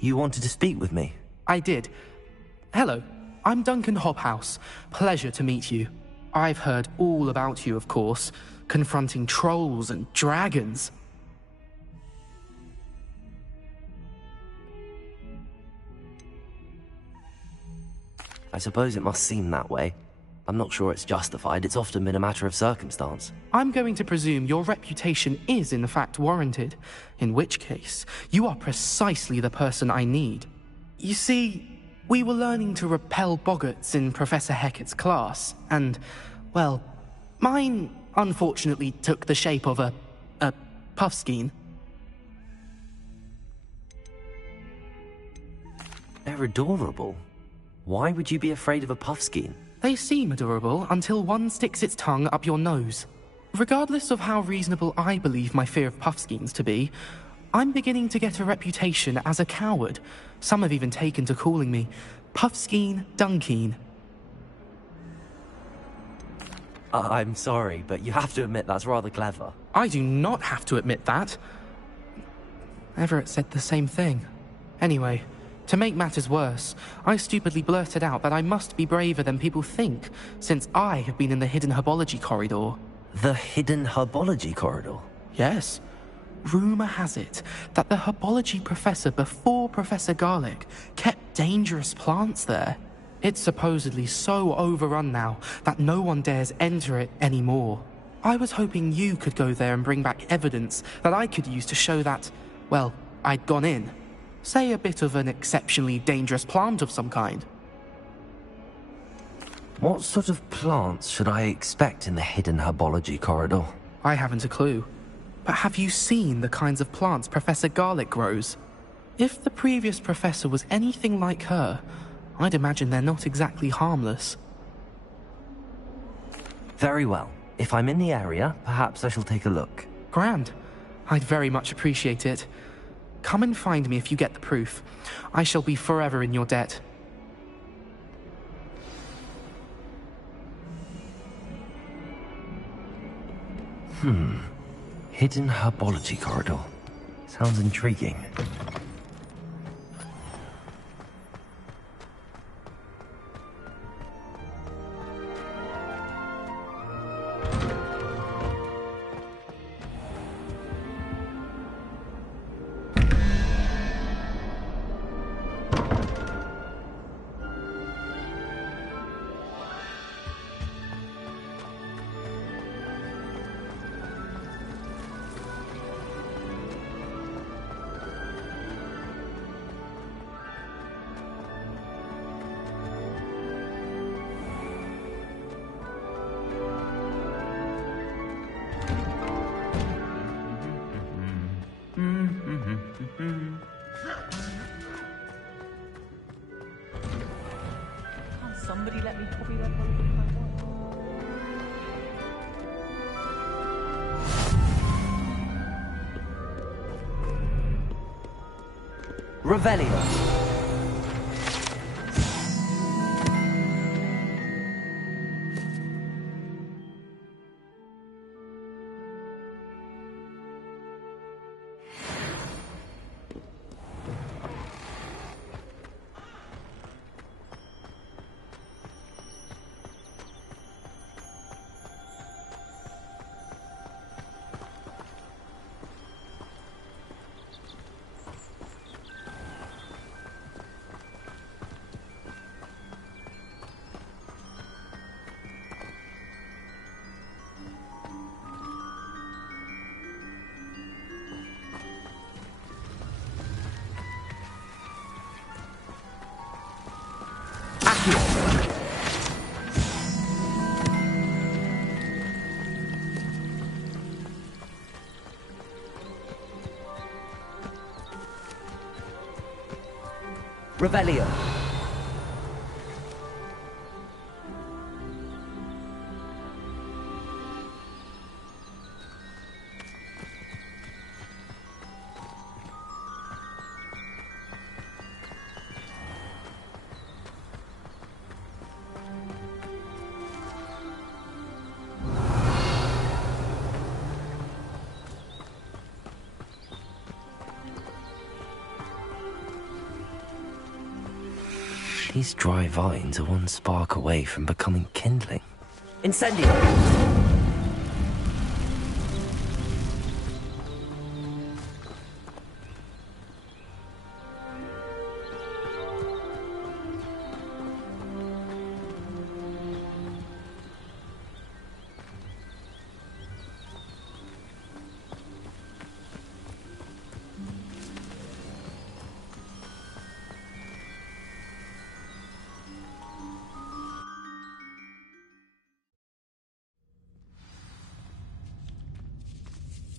You wanted to speak with me? I did. Hello, I'm Duncan Hobhouse. Pleasure to meet you. I've heard all about you, of course, confronting trolls and dragons. I suppose it must seem that way. I'm not sure it's justified. It's often been a matter of circumstance. I'm going to presume your reputation is in fact warranted, in which case, you are precisely the person I need. You see, we were learning to repel boggarts in Professor Hecat's class, and, well, mine unfortunately took the shape of a puffskein. They're adorable. Why would you be afraid of a puffskein? They seem adorable until one sticks its tongue up your nose. Regardless of how reasonable I believe my fear of puffskeins to be, I'm beginning to get a reputation as a coward. Some have even taken to calling me Puffskein Dunkeen. I'm sorry, but you have to admit that's rather clever. I do not have to admit that. Everett said the same thing. Anyway, to make matters worse, I stupidly blurted out that I must be braver than people think, since I have been in the hidden herbology corridor. The hidden herbology corridor? Yes. Rumour has it that the herbology professor before Professor Garlic kept dangerous plants there. It's supposedly so overrun now that no one dares enter it anymore. I was hoping you could go there and bring back evidence that I could use to show that, well, I'd gone in. Say a bit of an exceptionally dangerous plant of some kind. What sort of plants should I expect in the hidden herbology corridor? I haven't a clue. But have you seen the kinds of plants Professor Garlic grows? If the previous professor was anything like her, I'd imagine they're not exactly harmless. Very well. If I'm in the area, perhaps I shall take a look. Grand. I'd very much appreciate it. Come and find me if you get the proof. I shall be forever in your debt. Hidden herbology corridor. Sounds intriguing. Somebody let me copy that one. Revelio. Revelio. These dry vines are one spark away from becoming kindling. Incendio!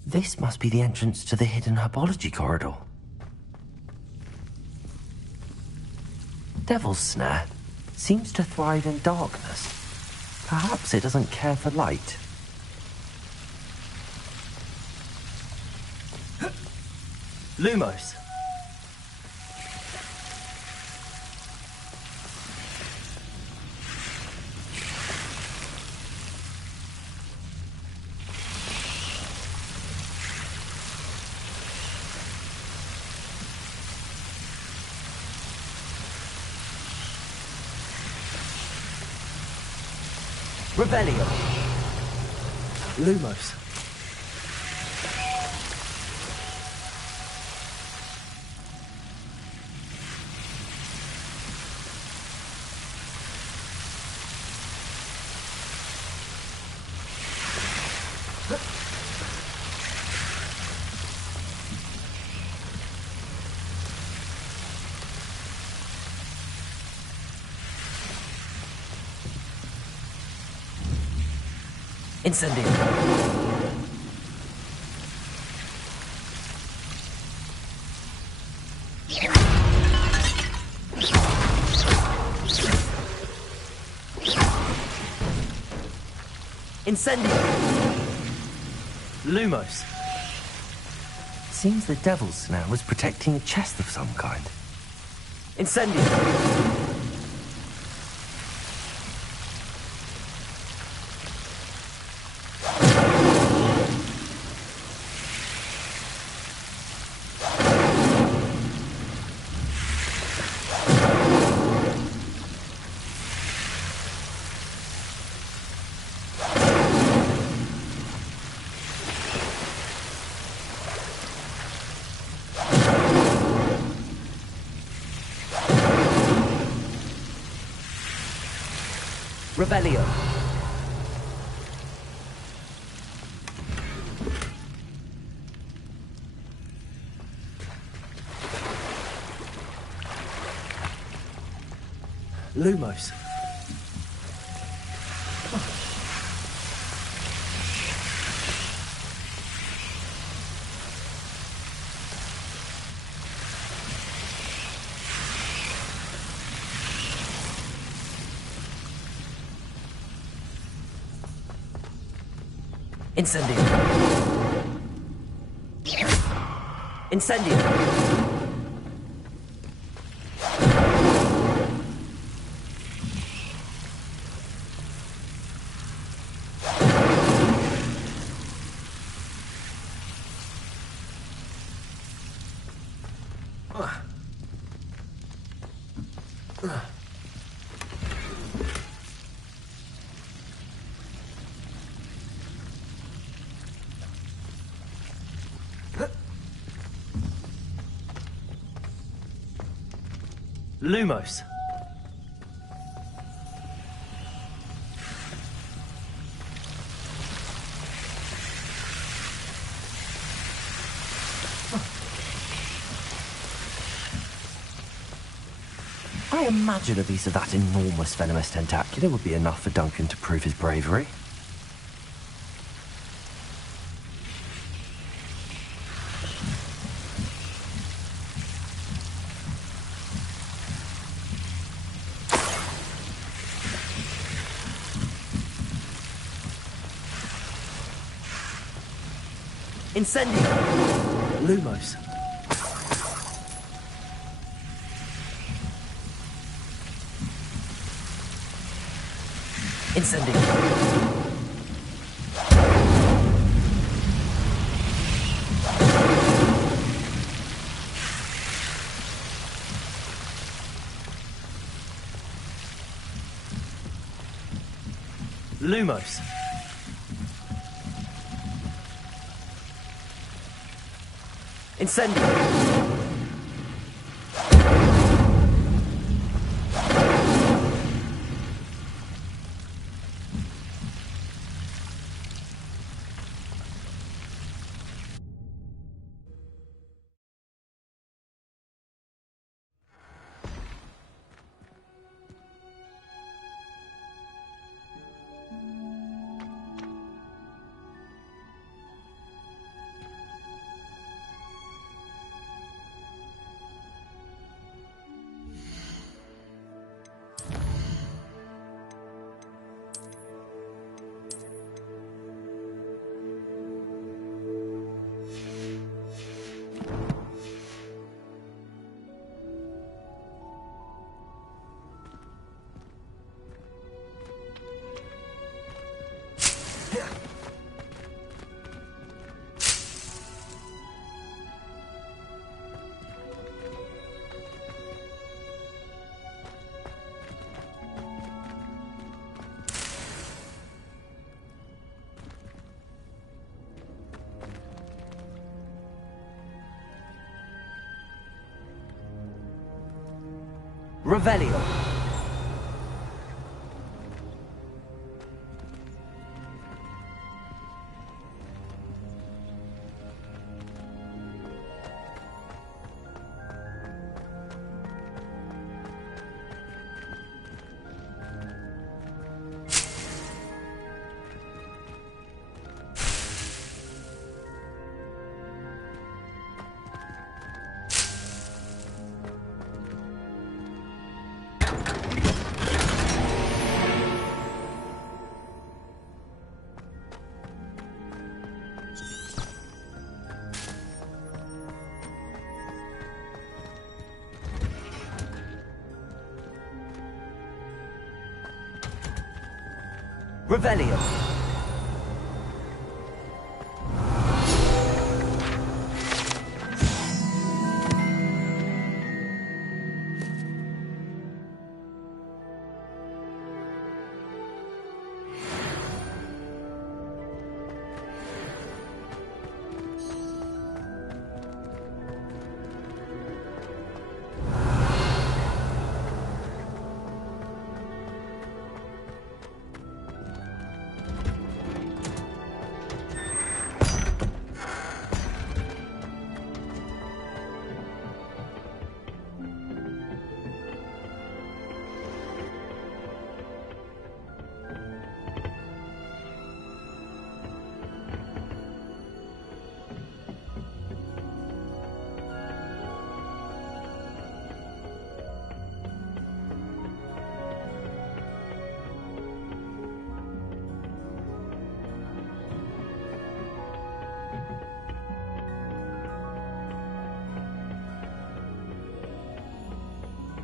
This must be the entrance to the hidden herbology corridor. Devil's Snare seems to thrive in darkness. Perhaps it doesn't care for light. Lumos. Revelio. Lumos. Incendio. Incendio. Lumos. Seems the Devil's Snare was protecting a chest of some kind. Incendio. Revelio. Lumos. Incendio. Incendio. Lumos. I imagine a piece of that enormous venomous tentacula would be enough for Duncan to prove his bravery. Incendio! Lumos. Incendio. Lumos. Incendio. Revelio. Revelio.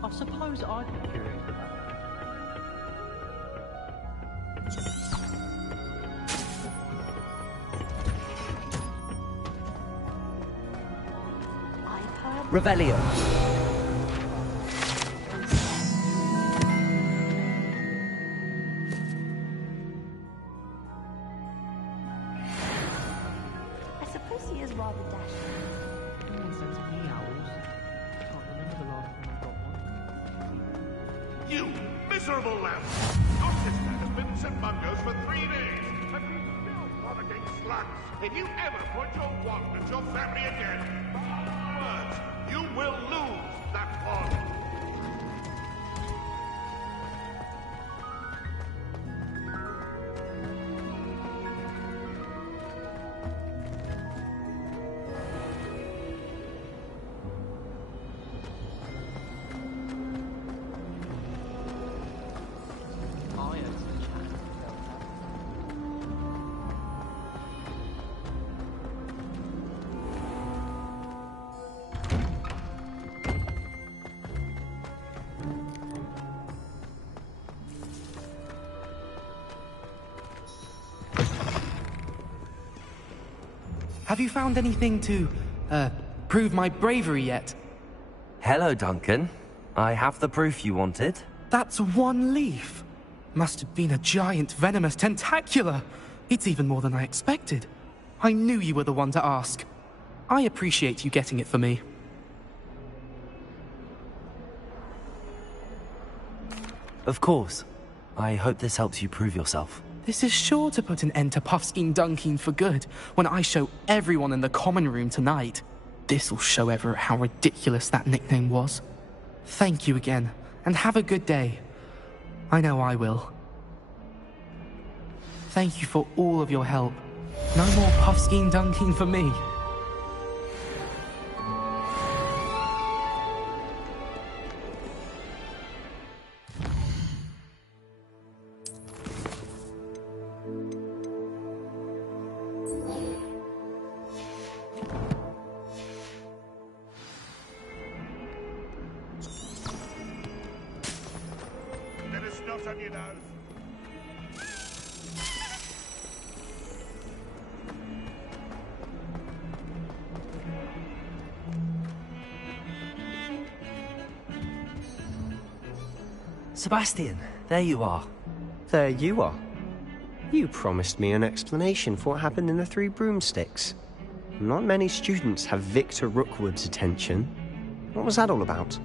I suppose I'd be curious about Revelio. I suppose he is rather dashing. Makes sense to me, owls. Can't remember the last time I got one. You miserable lamb! Your sister has been St. Mungo's for 3 days, and she's still propagating slugs. If you ever point your wand at your family again, words, you will lose that wand. Have you found anything to, prove my bravery yet? Hello, Duncan. I have the proof you wanted. That's one leaf. Must have been a giant venomous tentacula. It's even more than I expected. I knew you were the one to ask. I appreciate you getting it for me. Of course. I hope this helps you prove yourself. This is sure to put an end to Puffskein Dunkin for good when I show everyone in the common room tonight. This'll show Everett how ridiculous that nickname was. Thank you again, and have a good day. I know I will. Thank you for all of your help. No more Puffskein Dunkin for me. Get a snot on your nose. Sebastian, there you are. There you are. You promised me an explanation for what happened in the Three Broomsticks. Not many students have Victor Rookwood's attention. What was that all about?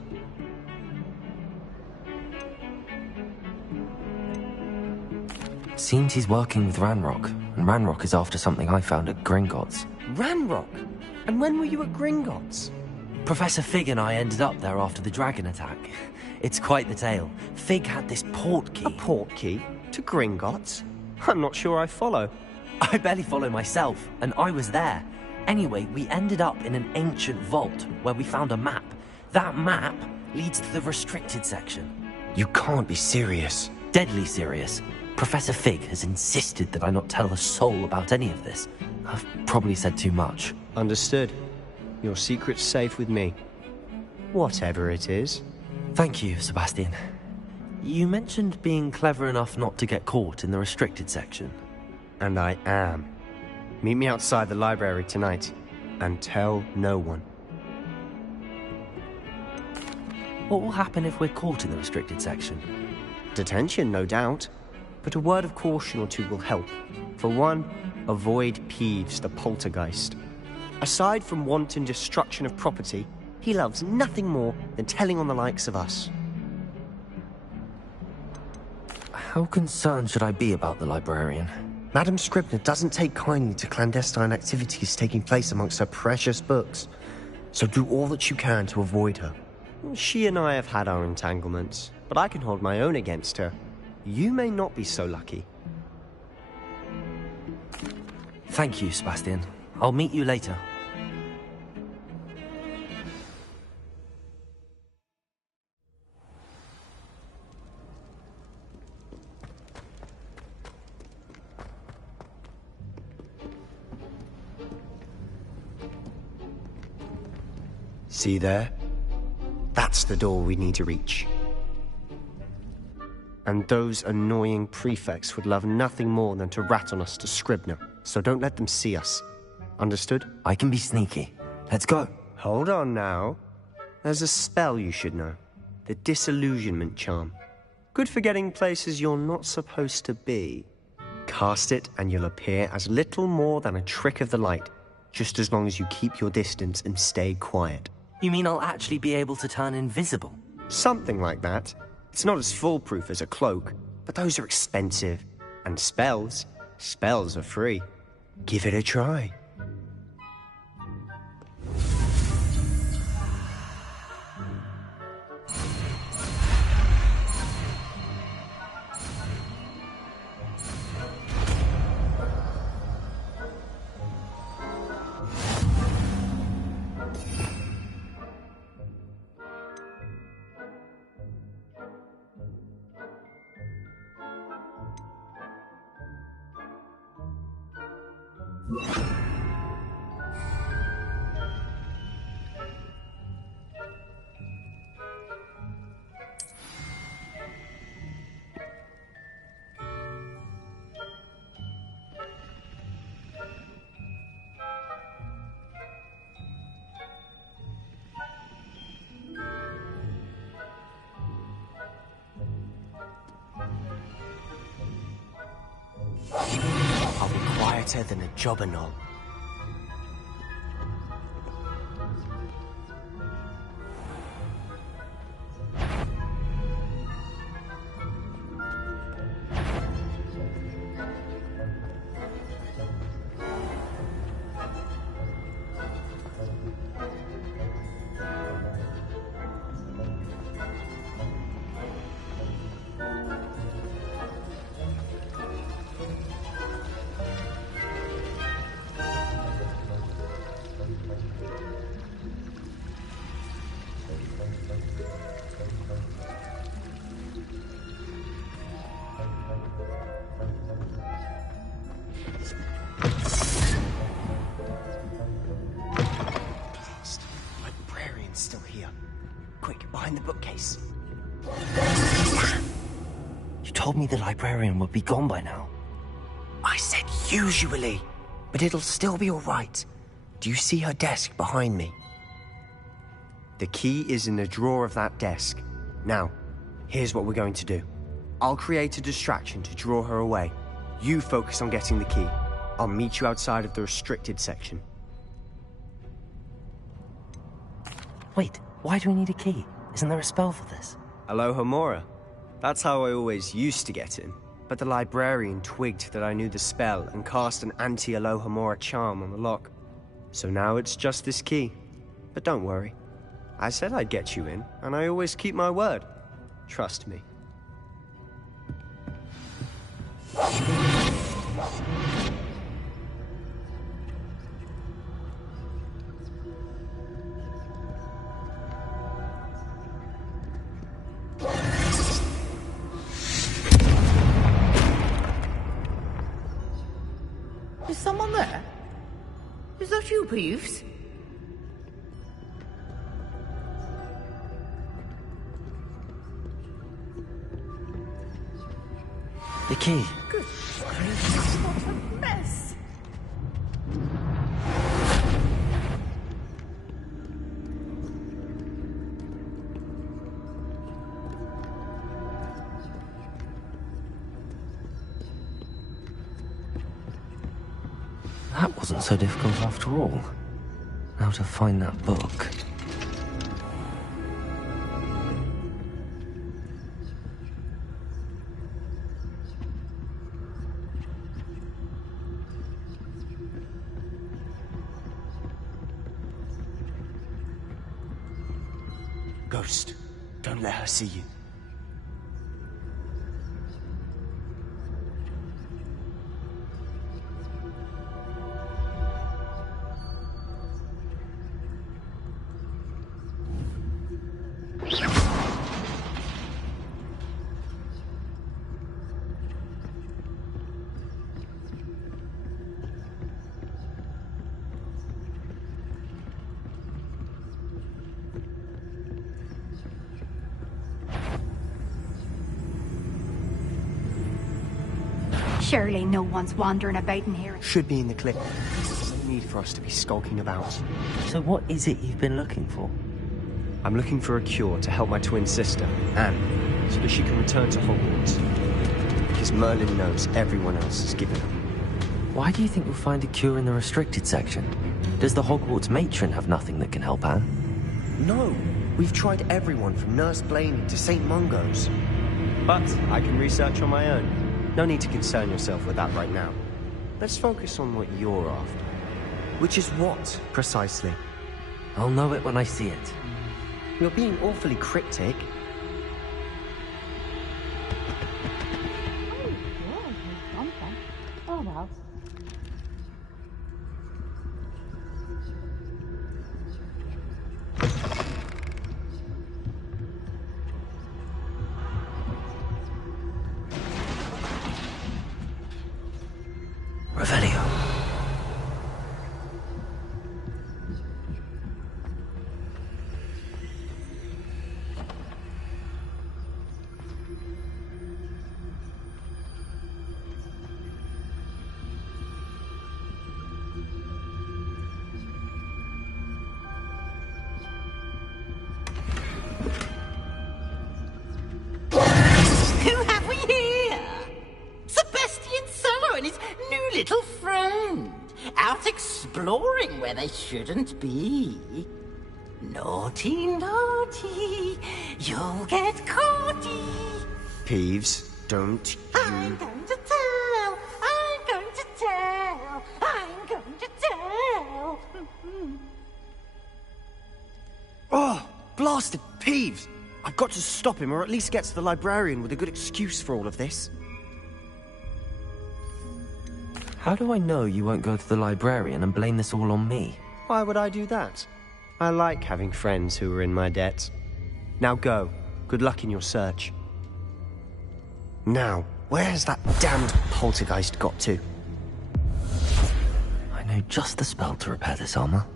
Seems he's working with Ranrock, and Ranrock is after something I found at Gringotts. Ranrock? And when were you at Gringotts? Professor Fig and I ended up there after the dragon attack. It's quite the tale. Fig had this port key. A port key? To Gringotts? I'm not sure I follow. I barely follow myself, and I was there. Anyway, we ended up in an ancient vault where we found a map. That map leads to the restricted section. You can't be serious. Deadly serious. Professor Fig has insisted that I not tell a soul about any of this. I've probably said too much. Understood. Your secret's safe with me. Whatever it is. Thank you, Sebastian. You mentioned being clever enough not to get caught in the restricted section. And I am. Meet me outside the library tonight, and tell no one. What will happen if we're caught in the restricted section? Detention, no doubt. But a word of caution or two will help. For one, avoid Peeves, the poltergeist. Aside from wanton destruction of property, he loves nothing more than telling on the likes of us. How concerned should I be about the librarian? Madam Scribner doesn't take kindly to clandestine activities taking place amongst her precious books, so do all that you can to avoid her. She and I have had our entanglements, but I can hold my own against her. You may not be so lucky. Thank you, Sebastian. I'll meet you later. See there? That's the door we need to reach. And those annoying prefects would love nothing more than to rat on us to Scribner, so don't let them see us. Understood? I can be sneaky. Let's go. Hold on now. There's a spell you should know. The Disillusionment Charm. Good for getting places you're not supposed to be. Cast it and you'll appear as little more than a trick of the light, just as long as you keep your distance and stay quiet. You mean I'll actually be able to turn invisible? Something like that. It's not as foolproof as a cloak, but those are expensive. And spells are free. Give it a try. better than a jobberknoll. Still here. Quick, behind the bookcase. You told me the librarian would be gone by now. I said usually, but it'll still be all right. Do you see her desk behind me? The key is in the drawer of that desk. Now, here's what we're going to do. I'll create a distraction to draw her away. You focus on getting the key. I'll meet you outside of the restricted section. Wait, why do we need a key? Isn't there a spell for this? Alohomora. That's how I always used to get in. But the librarian twigged that I knew the spell and cast an anti-Alohomora charm on the lock. So now it's just this key. But don't worry. I said I'd get you in, and I always keep my word. Trust me. Is someone there? Is that you, Peeves? The key. Good gracious, what a mess! That wasn't so difficult after all. Now to find that book. Ghost, don't let her see you. Surely no one's wandering about in here. Should be in the clip. There's no need for us to be skulking about. So what is it you've been looking for? I'm looking for a cure to help my twin sister, Anne, so that she can return to Hogwarts. Because Merlin knows everyone else is given up. Why do you think we'll find a cure in the restricted section? Does the Hogwarts matron have nothing that can help Anne? No, we've tried everyone from Nurse Blaney to St. Mungo's. But I can research on my own. No need to concern yourself with that right now. Let's focus on what you're after. Which is what, precisely? I'll know it when I see it. You're being awfully cryptic. Oh well. Revelio. Who have we here? Sebastian Cellar and his new little friend. exploring where they shouldn't be. Naughty, naughty, you'll get caughty. Peeves, don't I'm you... going to tell, I'm going to tell, I'm going to tell. Oh, blasted Peeves! I've got to stop him, or at least get to the librarian with a good excuse for all of this. How do I know you won't go to the librarian and blame this all on me? Why would I do that? I like having friends who are in my debt. Now go. Good luck in your search. Now, where's that damned poltergeist got to? I know just the spell to repair this armor.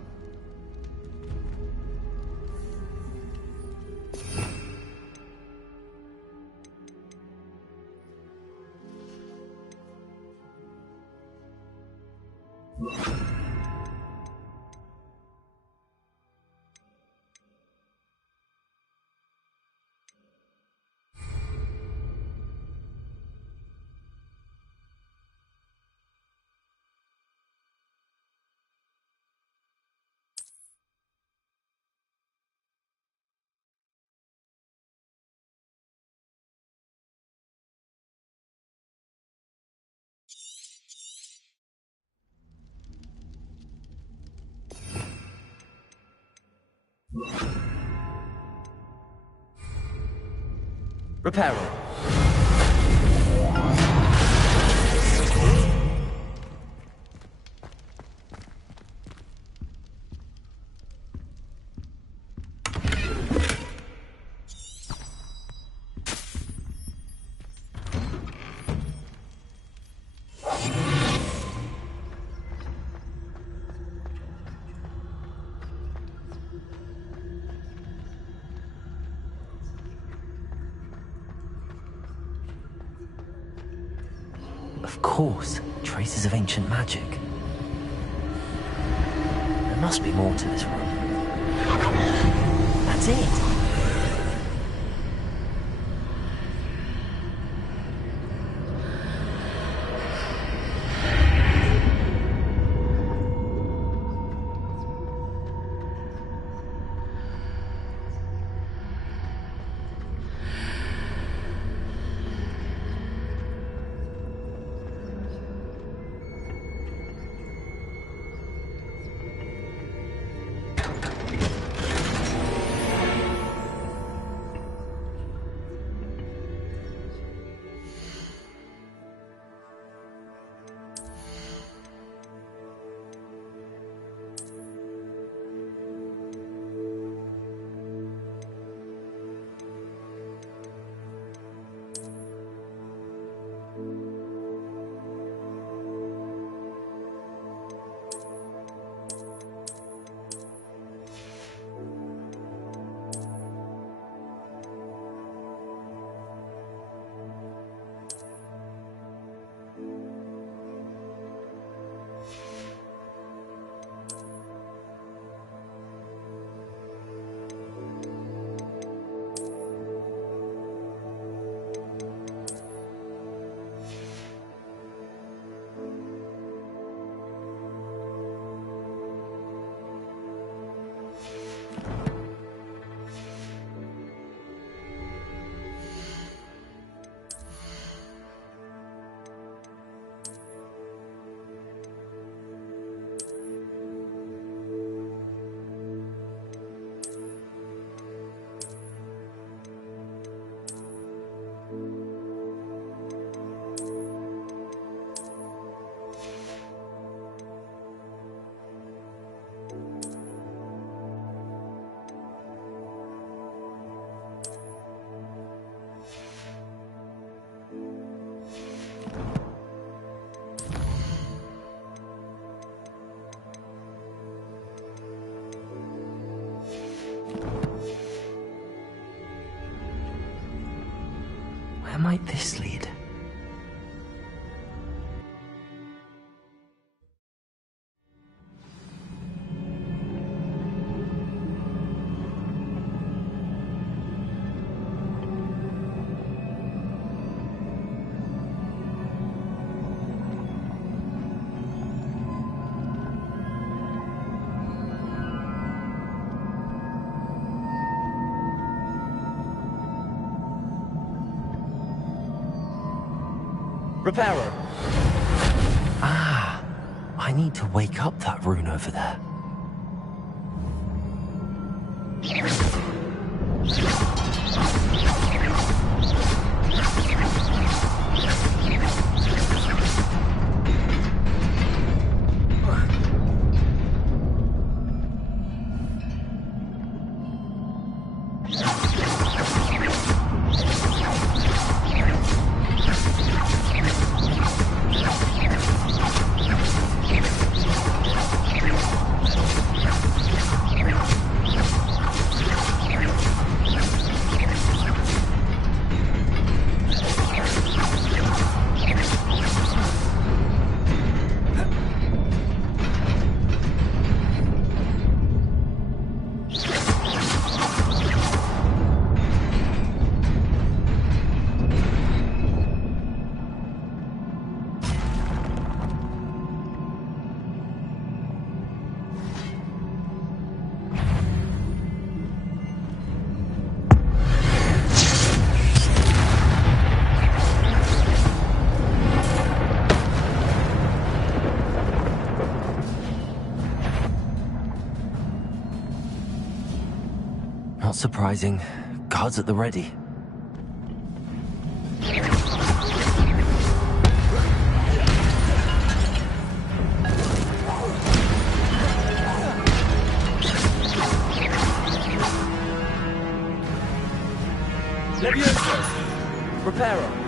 Repair it. Of course, traces of ancient magic. There must be more to this room. That's it! Where might this lead? Reparo! Ah, I need to wake up that rune over there. Not surprising. Guards at the ready. Levioso! Reparo!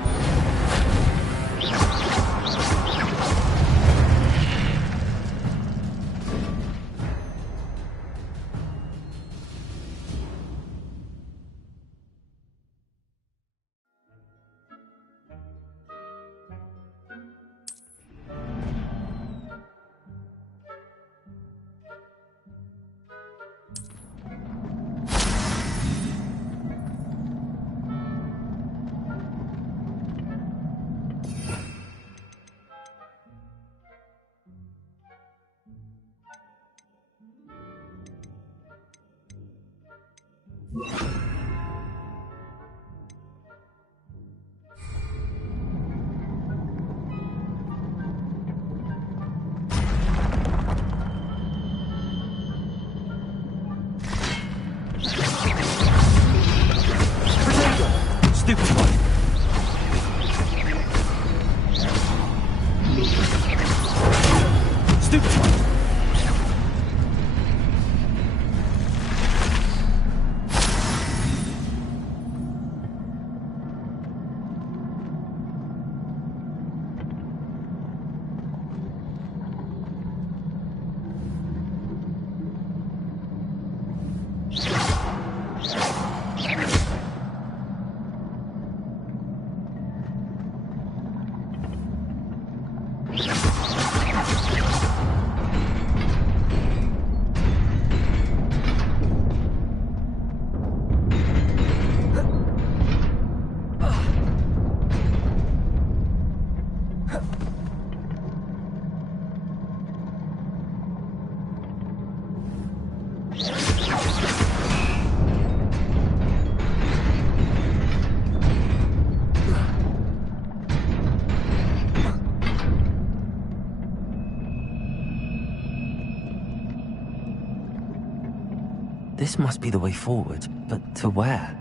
This must be the way forward, but to where?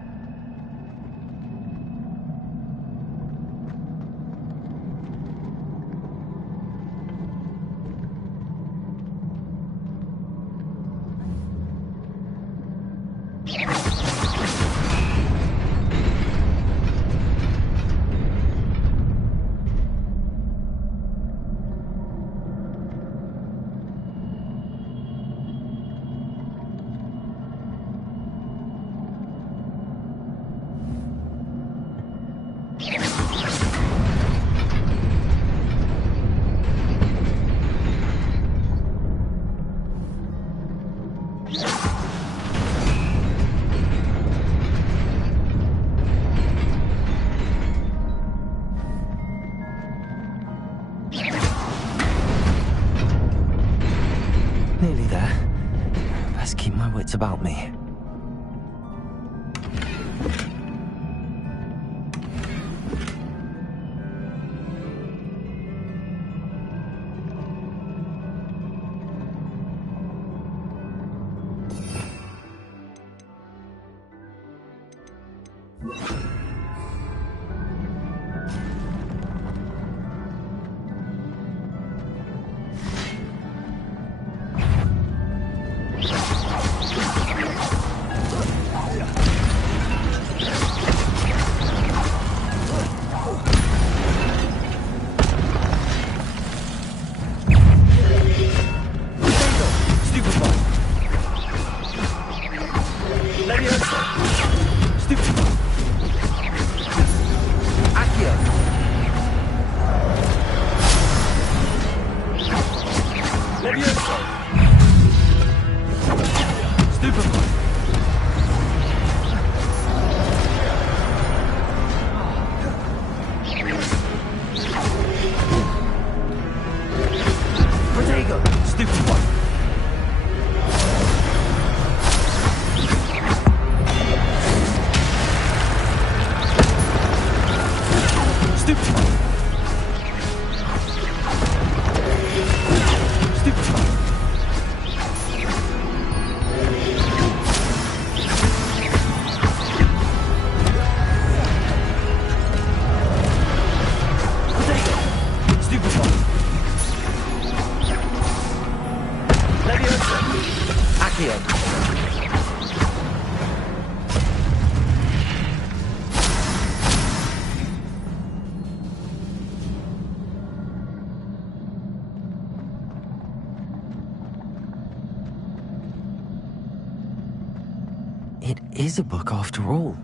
Nearly there. Best keep my wits about me. Stupid. Stupid. It is a book after all.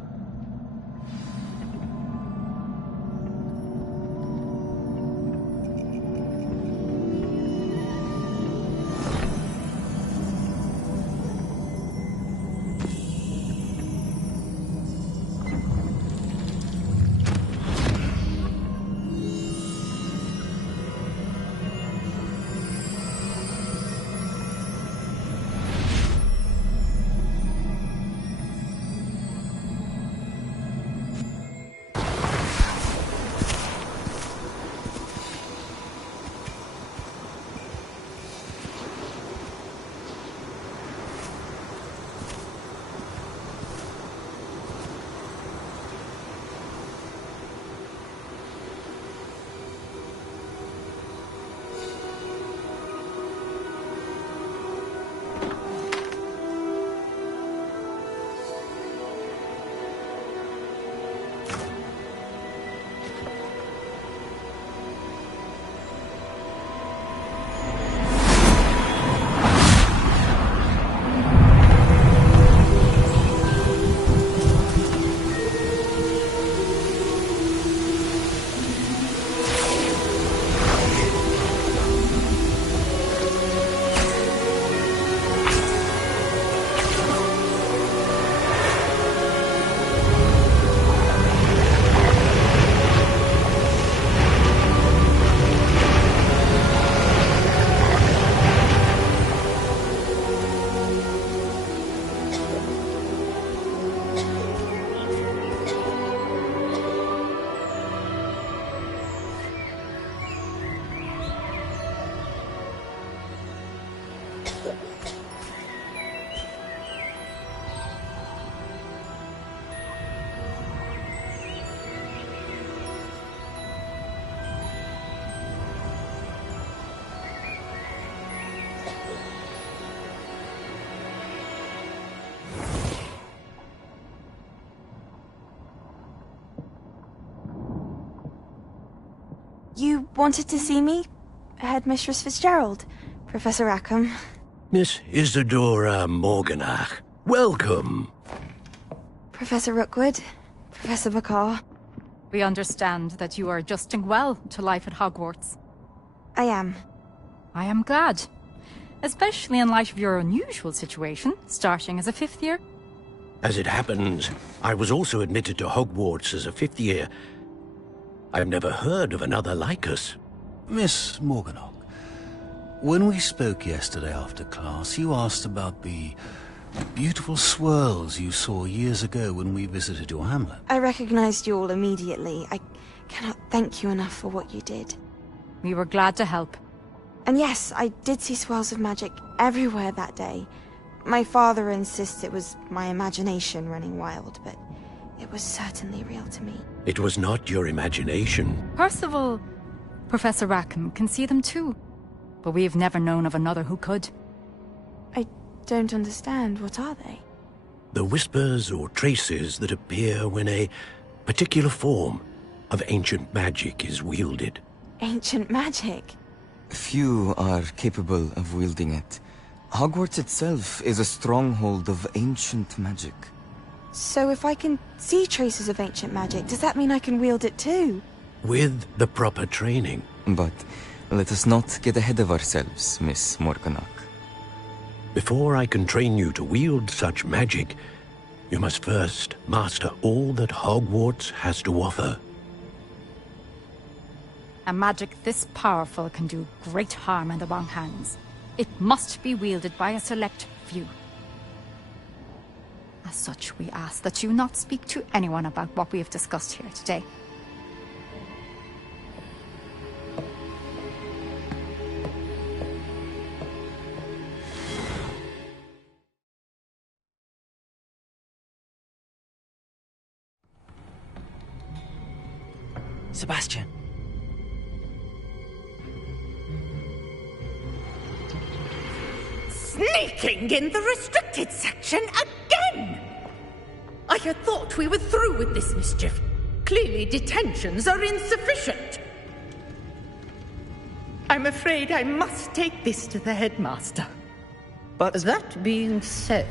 You wanted to see me? Headmistress Fitzgerald? Professor Rackham? Miss Isadora Morganach, welcome. Professor Rookwood? Professor McCaw? We understand that you are adjusting well to life at Hogwarts. I am. I am glad. Especially in light of your unusual situation, starting as a 5th year. As it happens, I was also admitted to Hogwarts as a 5th year. I've never heard of another like us. Miss Morganach, when we spoke yesterday after class, you asked about the beautiful swirls you saw years ago when we visited your hamlet. I recognized you all immediately. I cannot thank you enough for what you did. We were glad to help. And yes, I did see swirls of magic everywhere that day. My father insists it was my imagination running wild, but it was certainly real to me. It was not your imagination. Percival, Professor Rackham can see them too. But we have never known of another who could. I don't understand. What are they? The whispers or traces that appear when a particular form of ancient magic is wielded. Ancient magic? Few are capable of wielding it. Hogwarts itself is a stronghold of ancient magic. So if I can see traces of ancient magic, does that mean I can wield it too? With the proper training. But let us not get ahead of ourselves, Miss Morganach. Before I can train you to wield such magic, you must first master all that Hogwarts has to offer. A magic this powerful can do great harm in the wrong hands. It must be wielded by a select few. As such, we ask that you not speak to anyone about what we have discussed here today. Sebastian. Sneaking in the restricted section again! I had thought we were through with this mischief. Clearly detentions are insufficient. I'm afraid I must take this to the headmaster. But that being said,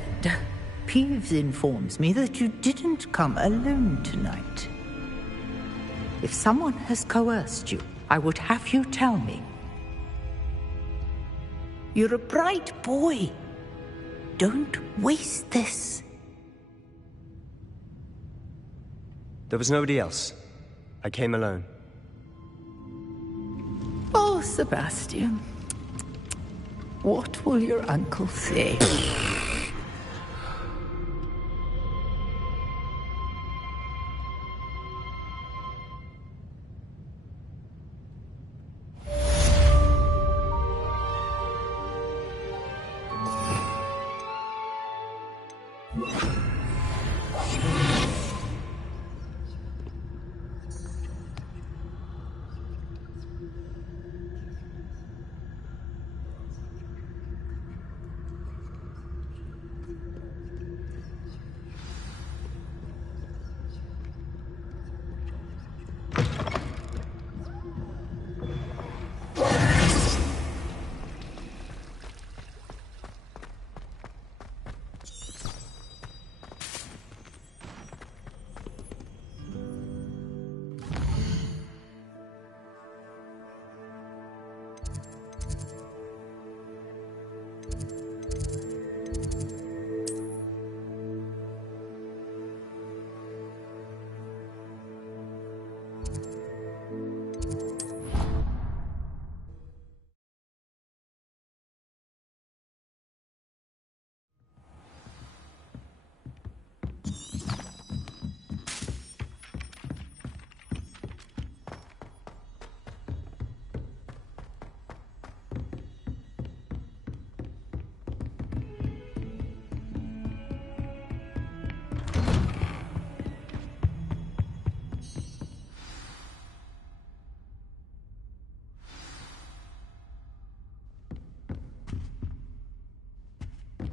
Peeves informs me that you didn't come alone tonight. If someone has coerced you, I would have you tell me. You're a bright boy. Don't waste this. there was nobody else. I came alone. Oh, Sebastian. What will your uncle say?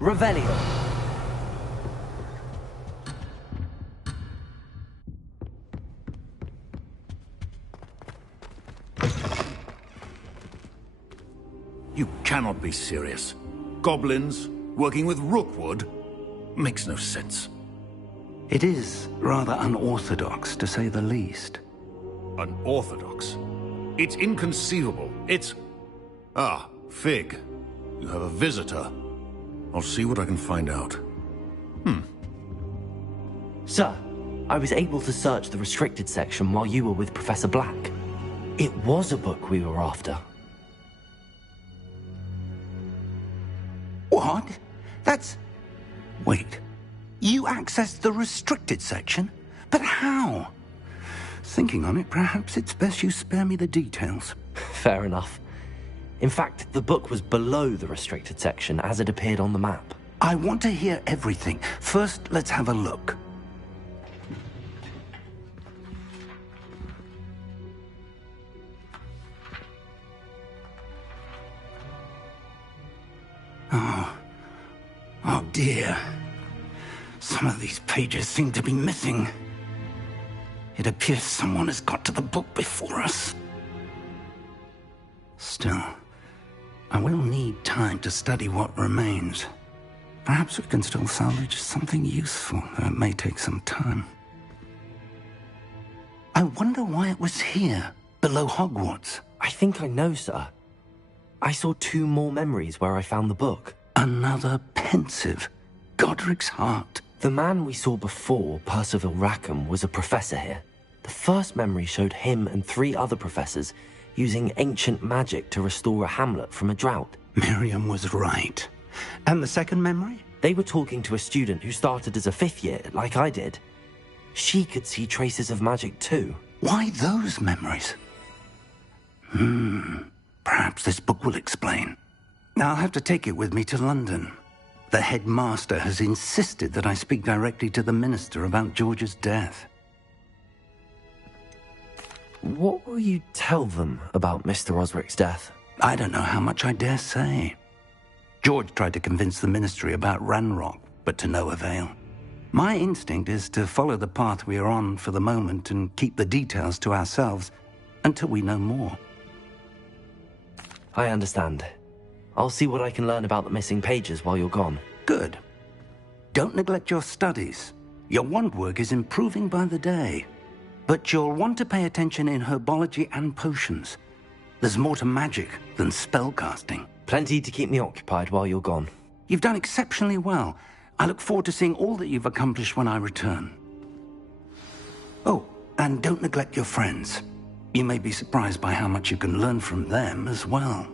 Revelio. You cannot be serious. Goblins working with Rookwood makes no sense. It is rather unorthodox, to say the least. Unorthodox? It's inconceivable. It's... Ah, Fig. You have a visitor. I'll see what I can find out. Sir, I was able to search the restricted section while you were with Professor Black. It was a book we were after. What? That's... Wait. You accessed the restricted section? But how? Thinking on it, perhaps it's best you spare me the details. Fair enough. In fact, the book was below the restricted section as it appeared on the map. I want to hear everything. First, let's have a look. Oh dear. Some of these pages seem to be missing. It appears someone has got to the book before us. Still, I will need time to study what remains. Perhaps we can still salvage something useful, though it may take some time. I wonder why it was here, below Hogwarts. I think I know, sir. I saw 2 more memories where I found the book. Another pensive. Godric's heart. The man we saw before, Percival Rackham, was a professor here. The first memory showed him and 3 other professors using ancient magic to restore a hamlet from a drought. Miriam was right. And the second memory? They were talking to a student who started as a 5th year, like I did. She could see traces of magic too. Why those memories? Perhaps this book will explain. I'll have to take it with me to London. The headmaster has insisted that I speak directly to the minister about George's death. What will you tell them about Mr. Osric's death? I don't know how much I dare say. George tried to convince the Ministry about Ranrock, but to no avail. My instinct is to follow the path we are on for the moment and keep the details to ourselves until we know more. I understand. I'll see what I can learn about the missing pages while you're gone. Good. Don't neglect your studies. Your wand work is improving by the day. But you'll want to pay attention in herbology and potions. There's more to magic than spellcasting. Plenty to keep me occupied while you're gone. You've done exceptionally well. I look forward to seeing all that you've accomplished when I return. Oh, and don't neglect your friends. You may be surprised by how much you can learn from them as well.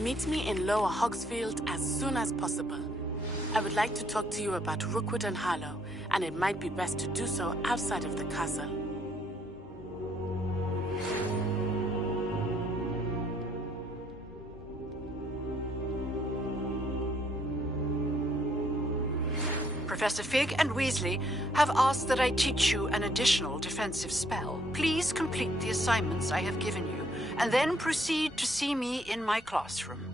Meet me in Lower Hogsfield as soon as possible. I would like to talk to you about Rookwood and Harlow, and it might be best to do so outside of the castle. Professor Fig and Weasley have asked that I teach you an additional defensive spell. Please complete the assignments I have given you, and then proceed to see me in my classroom.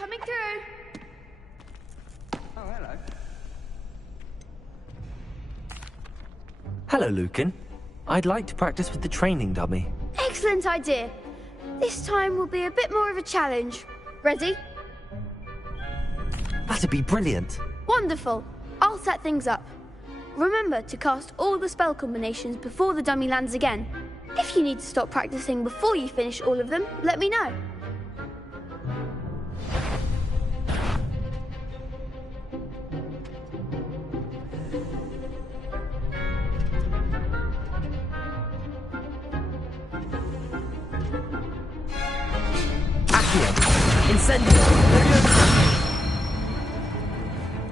coming through. Oh, hello. Hello, Lucan. I'd like to practice with the training dummy. Excellent idea. This time will be a bit more of a challenge. Ready? That'd be brilliant. Wonderful. I'll set things up. Remember to cast all the spell combinations before the dummy lands again. If you need to stop practicing before you finish all of them, let me know. Incendio!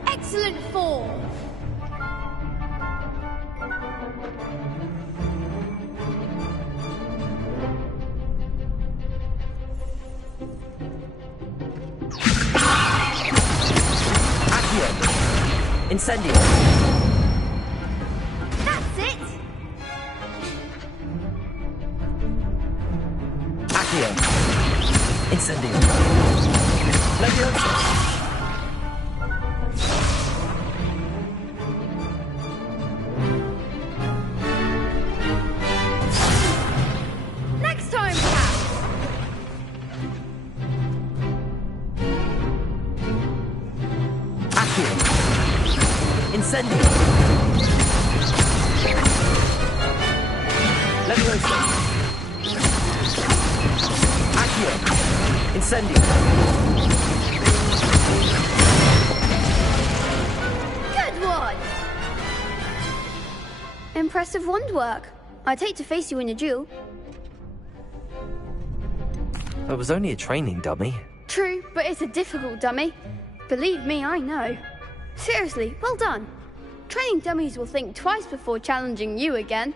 Excellent form! Accio! Incendio! That's it! Accio! Incendio! Leviosa! Next time, perhaps! Accio! Incendio! Leviosa! Accio! Incendio! Good one! Impressive wand work. I'd hate to face you in a duel. It was only a training dummy. True, but it's a difficult dummy. Believe me, I know. Seriously, well done. Training dummies will think twice before challenging you again.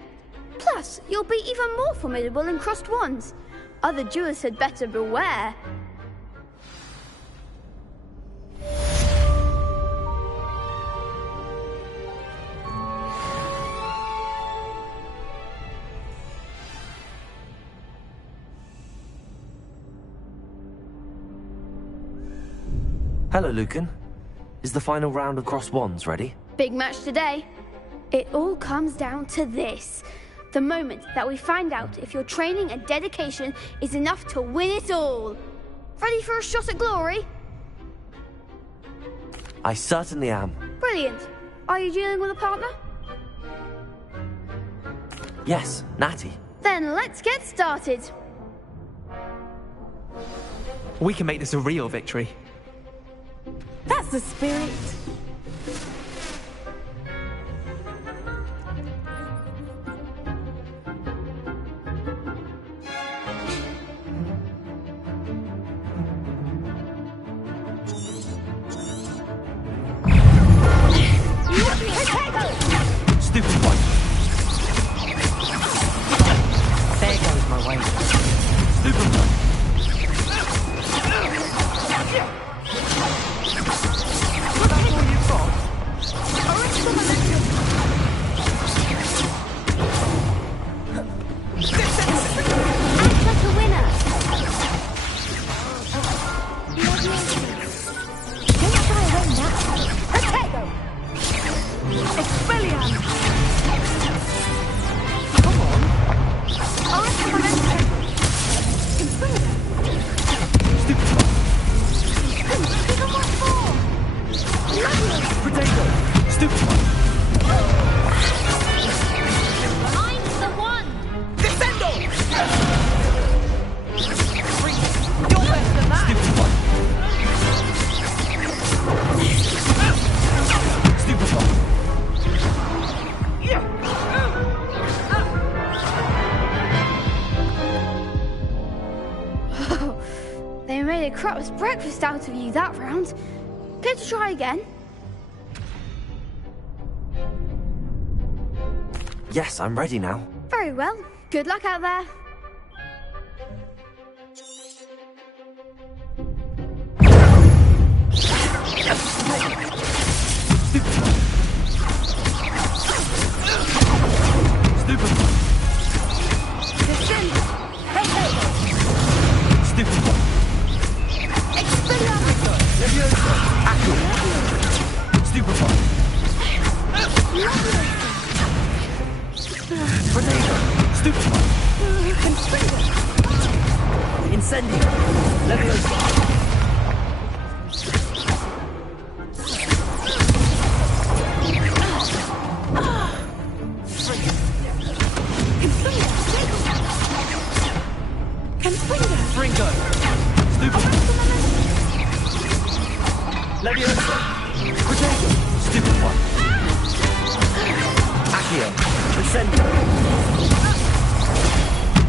Plus, you'll be even more formidable in crossed wands. Other duelists had better beware. Hello, Lucan. Is the final round of crossed wands ready? Big match today. It all comes down to this. The moment that we find out if your training and dedication is enough to win it all. Ready for a shot at glory? I certainly am. Brilliant. Are you dealing with a partner? Yes, Natty. Then let's get started. We can make this a real victory. That's the spirit. Stupid one. There goes my way. Stupid one. They made a crap's breakfast out of you that round. Care to try again? Yes, I'm ready now. Very well. Good luck out there. Stupid one. Expelliarmus! Protego! Stupefy! Incendio! Leviosa! Fringo! Stupefy! Leviosa! Protego! Stupefy! Accio! Incendio!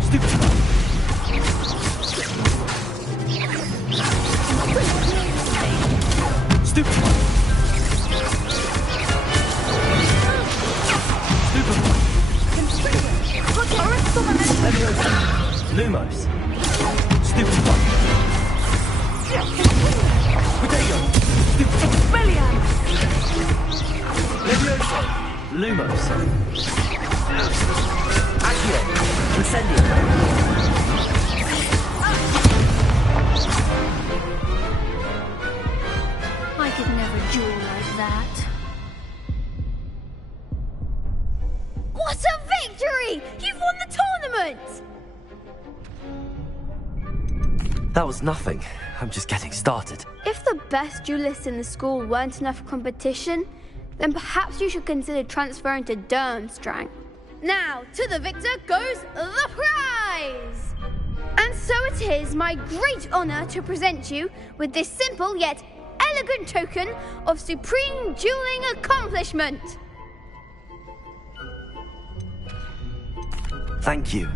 Stupefy! Stupefy! Leviosa! Lumos! Stupefy! Protego! Brilliant! Leviosa! Lumos! Accio! Incendio! I could never duel like that. What a victory! You've won the tournament! That was nothing. I'm just getting started. If the best duelists in the school weren't enough for competition, then perhaps you should consider transferring to Durmstrang. Now, to the victor goes the prize! And so it is my great honor to present you with this simple yet elegant token of supreme dueling accomplishment. Thank you.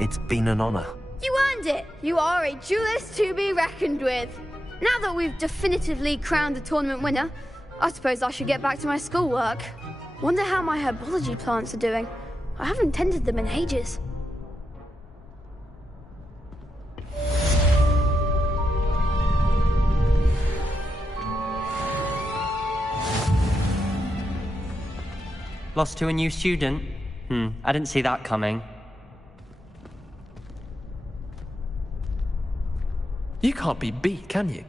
It's been an honor. You earned it. You are a duelist to be reckoned with. Now that we've definitively crowned the tournament winner, I suppose I should get back to my schoolwork. Wonder how my herbology plants are doing. I haven't tended them in ages. Lost to a new student? I didn't see that coming. You can't be beat, can you?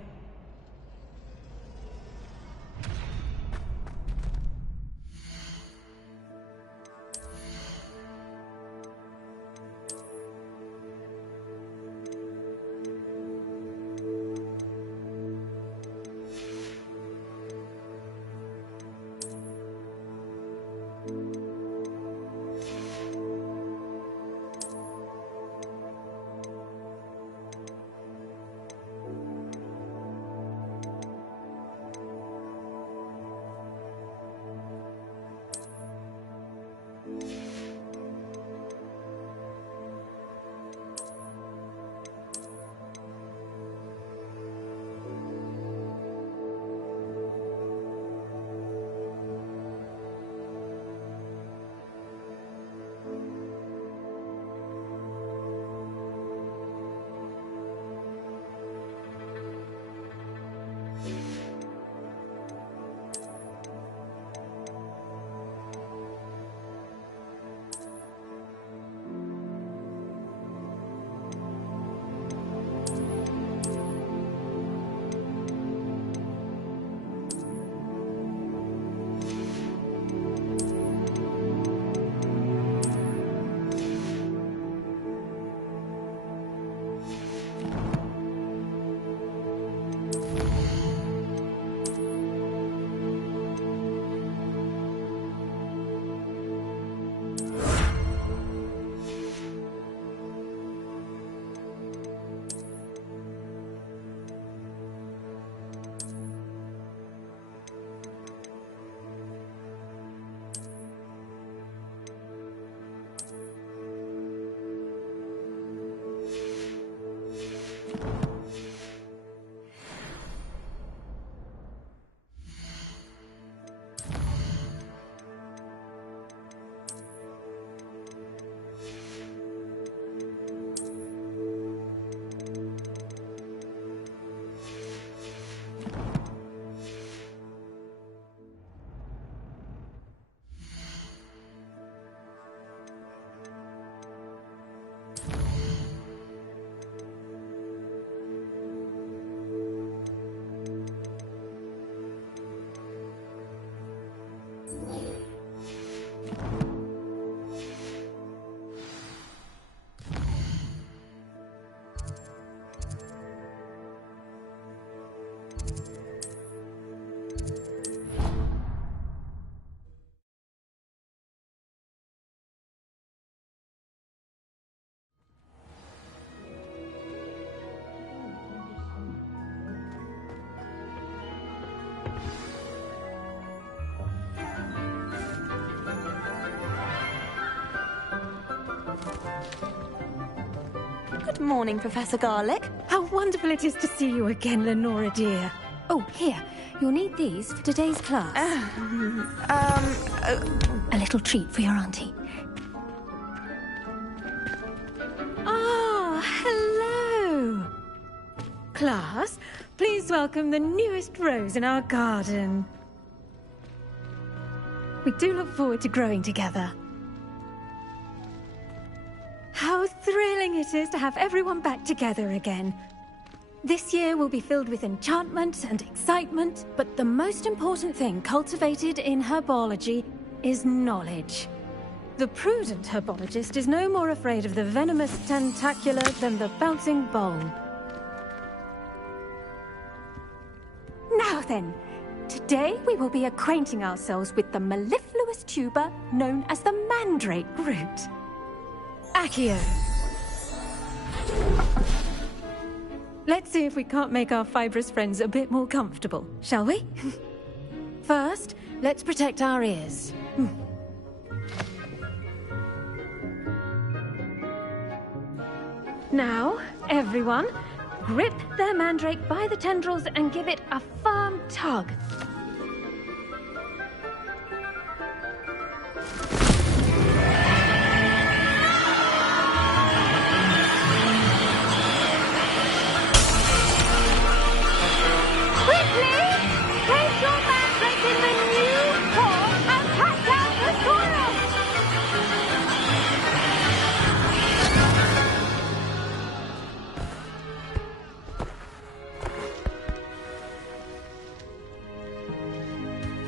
Good morning, Professor Garlick. How wonderful it is to see you again, Lenora dear. Oh, here. You'll need these for today's class. A little treat for your auntie. Ah, hello. Class, please welcome the newest rose in our garden. We do look forward to growing together. How thrilling it is to have everyone back together again. This year will be filled with enchantment and excitement, but the most important thing cultivated in herbology is knowledge. The prudent herbologist is no more afraid of the venomous tentacula than the bouncing bulb. Now then, today we will be acquainting ourselves with the mellifluous tuber known as the mandrake root. Accio. Let's see if we can't make our fibrous friends a bit more comfortable, shall we? First, let's protect our ears. Now, everyone, grip their mandrake by the tendrils and give it a firm tug.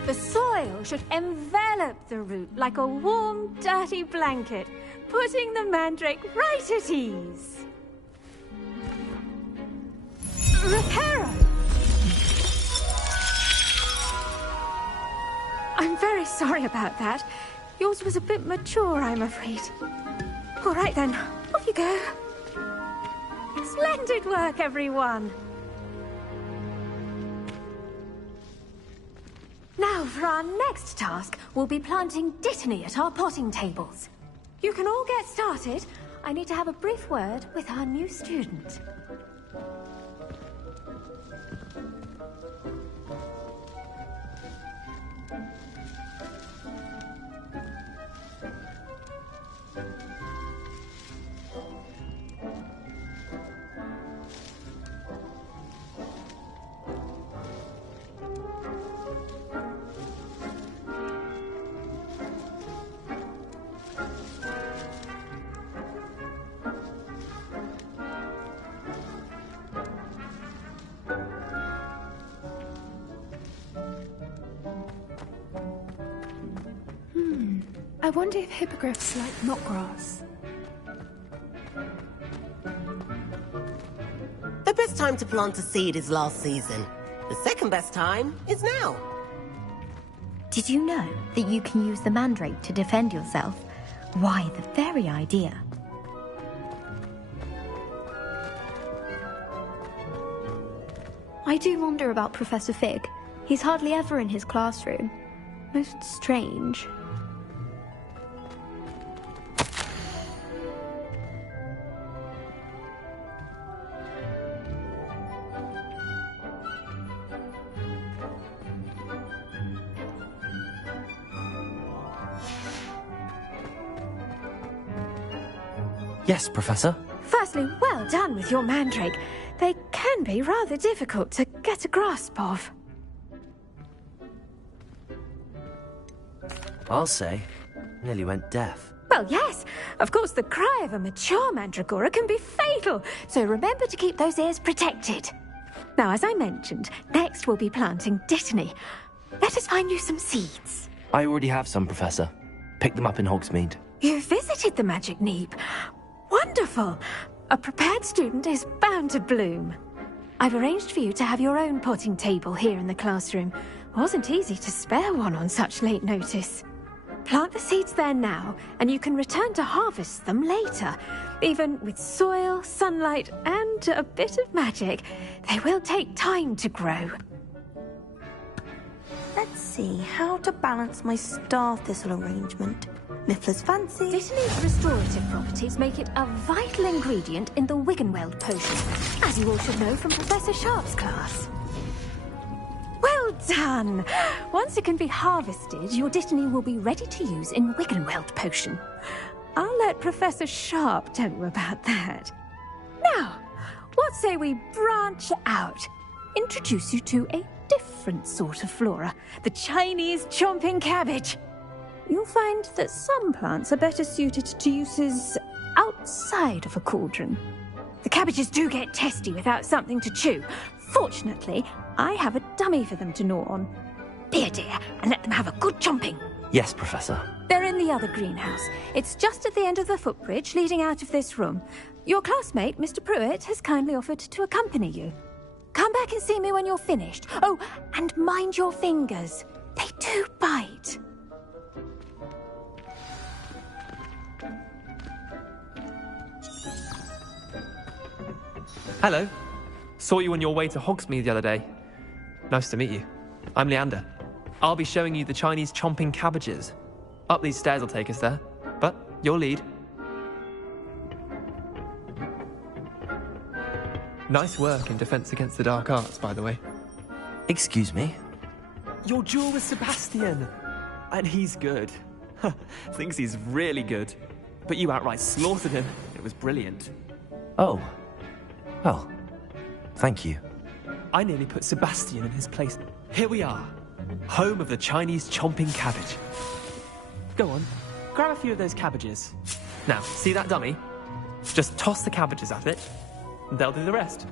The soil should envelop the root like a warm, dirty blanket, putting the mandrake right at ease. Reparo! I'm very sorry about that. Yours was a bit mature, I'm afraid. All right then, off you go. Splendid work, everyone. Now, for our next task, we'll be planting Dittany at our potting tables. You can all get started. I need to have a brief word with our new student. I wonder if hippogriffs like knotgrass. The best time to plant a seed is last season. The second best time is now. Did you know that you can use the mandrake to defend yourself? Why, the very idea. I do wonder about Professor Fig. He's hardly ever in his classroom. Most strange. Yes, Professor? Firstly, well done with your mandrake. They can be rather difficult to get a grasp of. I'll say. Nearly went deaf. Well, yes. Of course, the cry of a mature mandragora can be fatal, so remember to keep those ears protected. Now, as I mentioned, next we'll be planting Dittany. Let us find you some seeds. I already have some, Professor. Picked them up in Hogsmeade. You visited the Magic Neep. Wonderful! A prepared student is bound to bloom. I've arranged for you to have your own potting table here in the classroom. Wasn't easy to spare one on such late notice. Plant the seeds there now, and you can return to harvest them later. Even with soil, sunlight, and a bit of magic, they will take time to grow. Let's see how to balance my star thistle arrangement. Mifflin's fancy. Dittany's restorative properties make it a vital ingredient in the Wiggenweld potion, as you all should know from Professor Sharp's class. Well done! Once it can be harvested, your Dittany will be ready to use in Wiggenweld potion. I'll let Professor Sharp tell you about that. Now, what say we branch out? Introduce you to a different sort of flora, the Chinese chomping cabbage. You'll find that some plants are better suited to uses outside of a cauldron. The cabbages do get testy without something to chew. Fortunately, I have a dummy for them to gnaw on. Be a dear and let them have a good chomping. Yes, Professor. They're in the other greenhouse. It's just at the end of the footbridge leading out of this room. Your classmate, Mr. Pruitt, has kindly offered to accompany you. Come back and see me when you're finished. Oh, and mind your fingers. They do bite. Hello. Saw you on your way to Hogsmeade the other day. Nice to meet you. I'm Leander. I'll be showing you the Chinese chomping cabbages. Up these stairs will take us there, but your lead. Nice work in Defense Against the Dark Arts, by the way. Excuse me? Your duel with Sebastian! And he's good. Thinks he's really good. But you outright slaughtered him. It was brilliant. Oh. Well, thank you. I nearly put Sebastian in his place. Here we are. Home of the Chinese chomping cabbage. Go on, grab a few of those cabbages. Now, see that dummy? Just toss the cabbages at it, and they'll do the rest.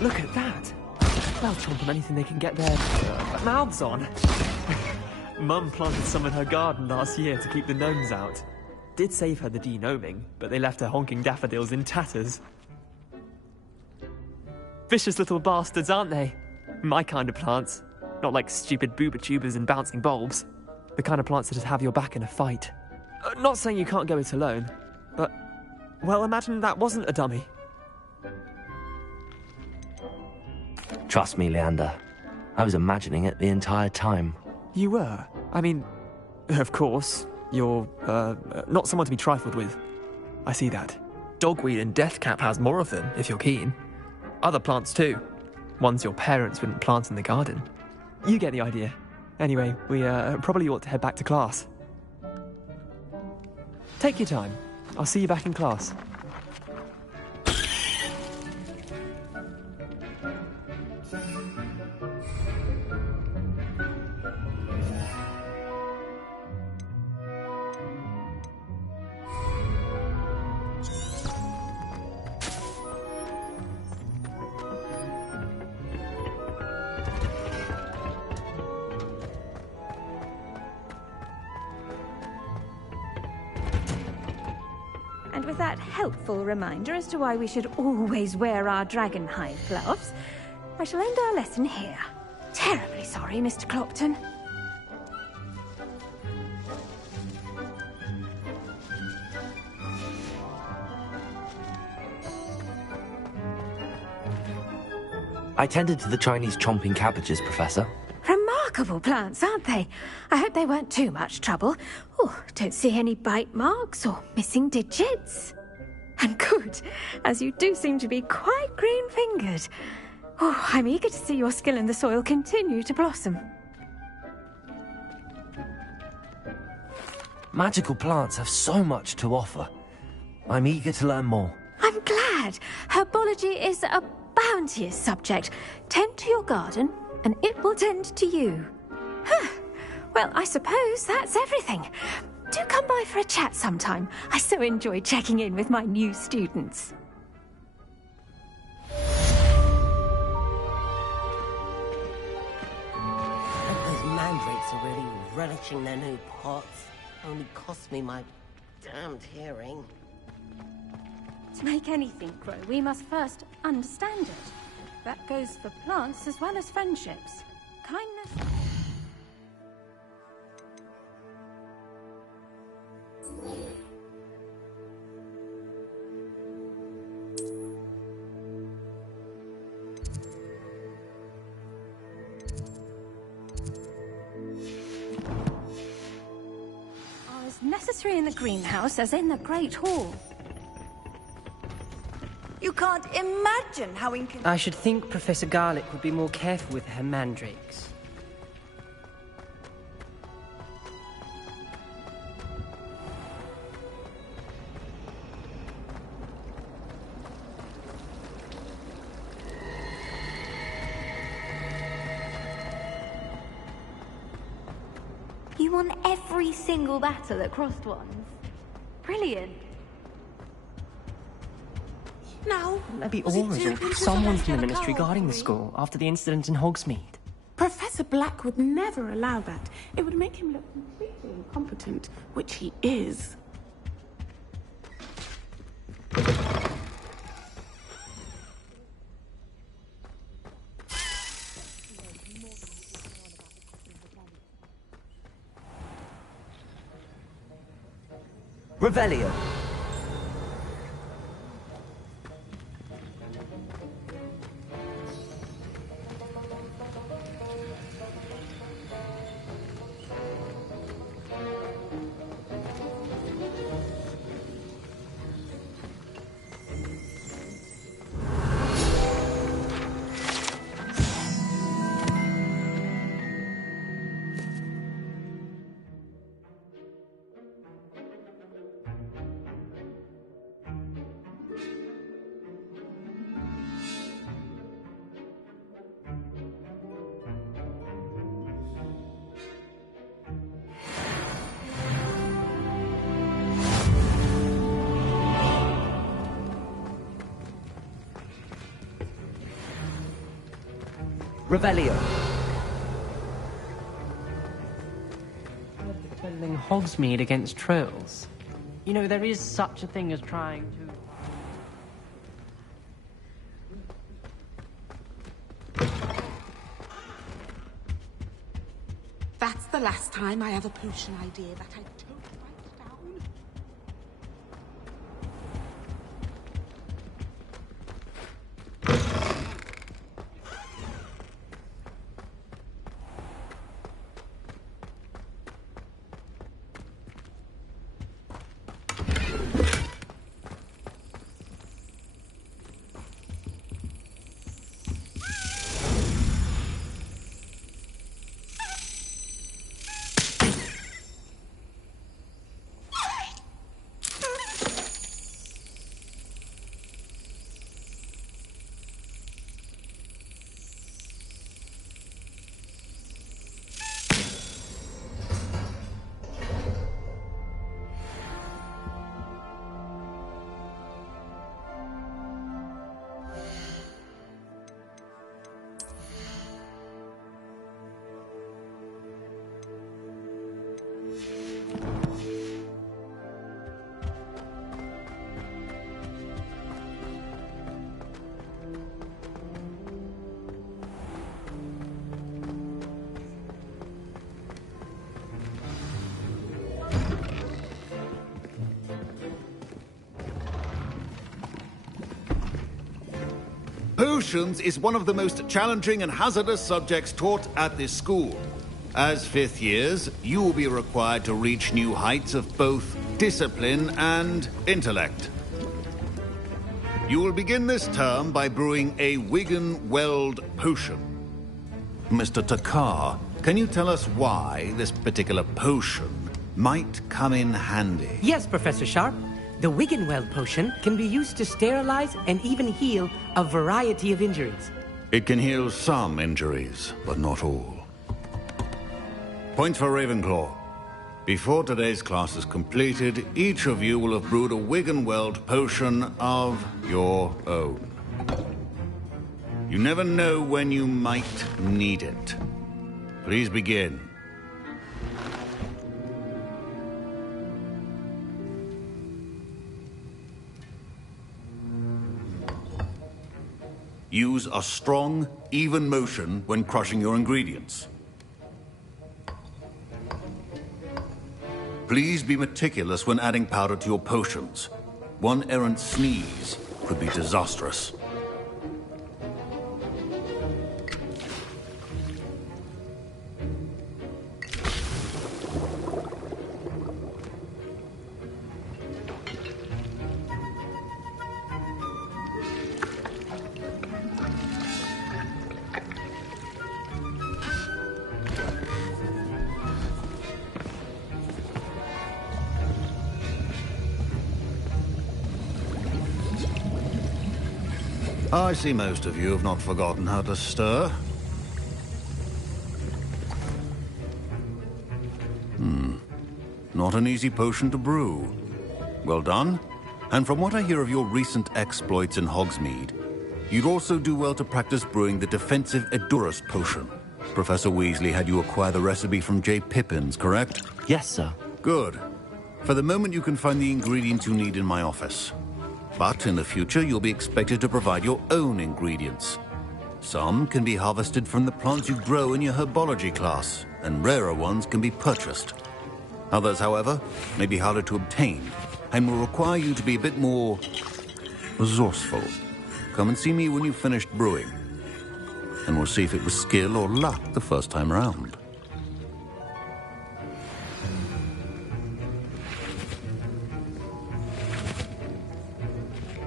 Look at that! They'll chomp on anything they can get their mouths on. Mum planted some in her garden last year to keep the gnomes out. Did save her the de-gnoming, but they left her honking daffodils in tatters. Vicious little bastards, aren't they? My kind of plants. Not like stupid booba tubers and bouncing bulbs. The kind of plants that just have your back in a fight. Not saying you can't go it alone, but... well, imagine that wasn't a dummy. Trust me, Leander. I was imagining it the entire time. You were? I mean, of course, you're, not someone to be trifled with. I see that. Dogweed and deathcap has more of them, if you're keen. Other plants too. Ones your parents wouldn't plant in the garden. You get the idea. Anyway, we, probably ought to head back to class. Take your time. I'll see you back in class. And with that helpful reminder as to why we should always wear our dragonhide gloves, I shall end our lesson here. Terribly sorry, Mr. Clopton. I tended to the Chinese chomping cabbages, Professor. Remarkable plants, aren't they? I hope they weren't too much trouble. Oh, don't see any bite marks or missing digits. And good, as you do seem to be quite green-fingered. Oh, I'm eager to see your skill in the soil continue to blossom. Magical plants have so much to offer. I'm eager to learn more. I'm glad. Herbology is a bounteous subject. Tend to your garden, and it will tend to you. Huh. Well, I suppose that's everything. Do come by for a chat sometime. I so enjoy checking in with my new students. Those mandrakes are really relishing their new pots. Only cost me my damned hearing. To make anything grow, we must first understand it. That goes for plants as well as friendships. Kindness... are as necessary in the greenhouse as in the Great Hall. You can't imagine how I should think Professor Garlick would be more careful with her mandrakes. You won every single battle at Crossed Ones. Brilliant. Now, Maybe was it Aura's two or pinches someone of from the extra Ministry colour guarding the for me? school after the incident in Hogsmeade. Professor Black would never allow that. It would make him look completely incompetent, which he is. Revelio. Revelio. Defending Hogsmeade against trolls. You know, there is such a thing as trying to... That's the last time I have a potion idea that I don't write down. Potions is one of the most challenging and hazardous subjects taught at this school. As fifth years, you will be required to reach new heights of both discipline and intellect. You will begin this term by brewing a Wigan-Weld potion. Mr. Takar, can you tell us why this particular potion might come in handy? Yes, Professor Sharp. The Wigan-Weld potion can be used to sterilize and even heal a variety of injuries. It can heal some injuries, but not all. Point for Ravenclaw. Before today's class is completed, each of you will have brewed a Wigan-Weld potion of your own. You never know when you might need it. Please begin. Use a strong, even motion when crushing your ingredients. Please be meticulous when adding powder to your potions. One errant sneeze could be disastrous. I see most of you have not forgotten how to stir. Not an easy potion to brew. Well done. And from what I hear of your recent exploits in Hogsmeade, you'd also do well to practice brewing the defensive Edurus potion. Professor Weasley had you acquire the recipe from J. Pippins, correct? Yes, sir. Good. For the moment, you can find the ingredients you need in my office. But in the future, you'll be expected to provide your own ingredients. Some can be harvested from the plants you grow in your herbology class, and rarer ones can be purchased. Others, however, may be harder to obtain, and will require you to be a bit more resourceful. Come and see me when you've finished brewing, and we'll see if it was skill or luck the first time around.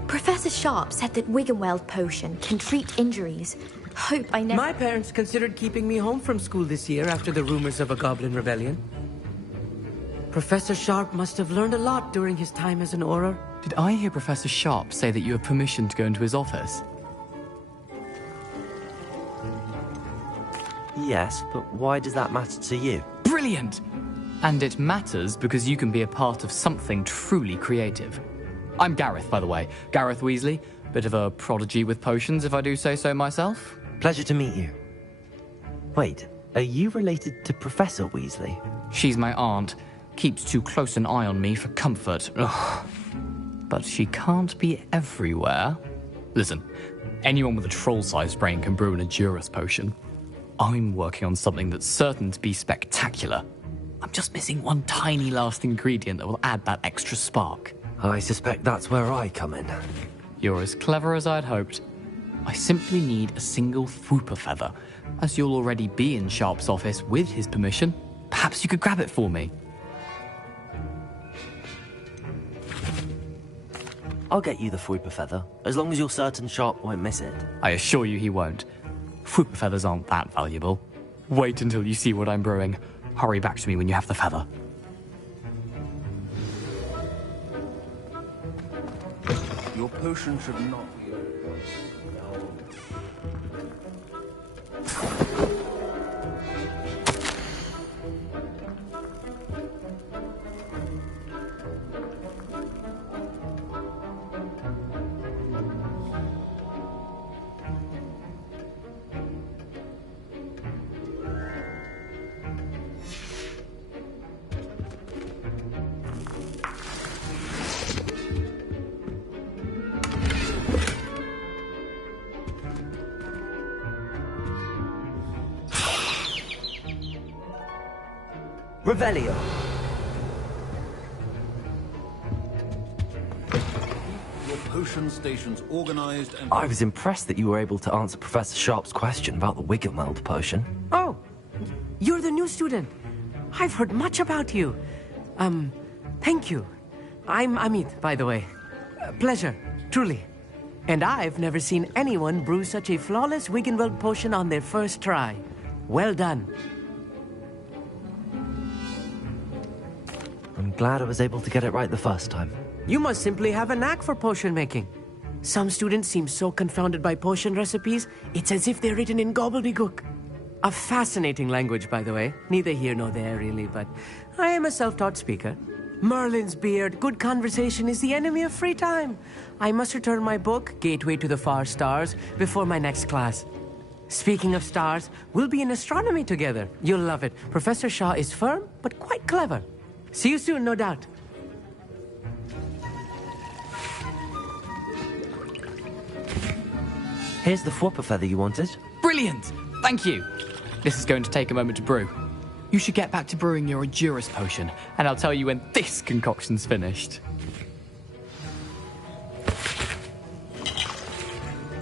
Professor Sharp said that Wiggenweld potion can treat injuries. Hope I never... My parents considered keeping me home from school this year after the rumors of a goblin rebellion. Professor Sharp must have learned a lot during his time as an Auror. Did I hear Professor Sharp say that you have permission to go into his office? Yes, but why does that matter to you? Brilliant! And it matters because you can be a part of something truly creative. I'm Gareth, by the way. Gareth Weasley. Bit of a prodigy with potions, if I do say so myself. Pleasure to meet you. Wait, are you related to Professor Weasley? She's my aunt. Keeps too close an eye on me for comfort. Ugh. But she can't be everywhere. Listen, anyone with a troll-sized brain can brew an Edurus potion. I'm working on something that's certain to be spectacular. I'm just missing one tiny last ingredient that will add that extra spark. I suspect that's where I come in. You're as clever as I'd hoped. I simply need a single Fwooper feather. As you'll already be in Sharp's office with his permission, perhaps you could grab it for me. I'll get you the Fwooper feather, as long as you're certain Sharp won't miss it. I assure you he won't. Fwooper feathers aren't that valuable. Wait until you see what I'm brewing. Hurry back to me when you have the feather. Your potion should not be... Revelio. Your potion stations organized and... I was impressed that you were able to answer Professor Sharp's question about the Wiggenweld potion. Oh, you're the new student. I've heard much about you. Thank you. I'm Amit, by the way. Pleasure, truly. And I've never seen anyone brew such a flawless Wiggenweld potion on their first try. Well done. I'm glad I was able to get it right the first time. You must simply have a knack for potion making. Some students seem so confounded by potion recipes, it's as if they're written in gobbledygook. A fascinating language, by the way. Neither here nor there, really, but I am a self-taught speaker. Merlin's beard, good conversation is the enemy of free time. I must return my book, Gateway to the Far Stars, before my next class. Speaking of stars, we'll be in astronomy together. You'll love it. Professor Shaw is firm, but quite clever. See you soon, no doubt. Here's the Fwopper feather you wanted. Brilliant! Thank you. This is going to take a moment to brew. You should get back to brewing your Endurance potion, and I'll tell you when this concoction's finished.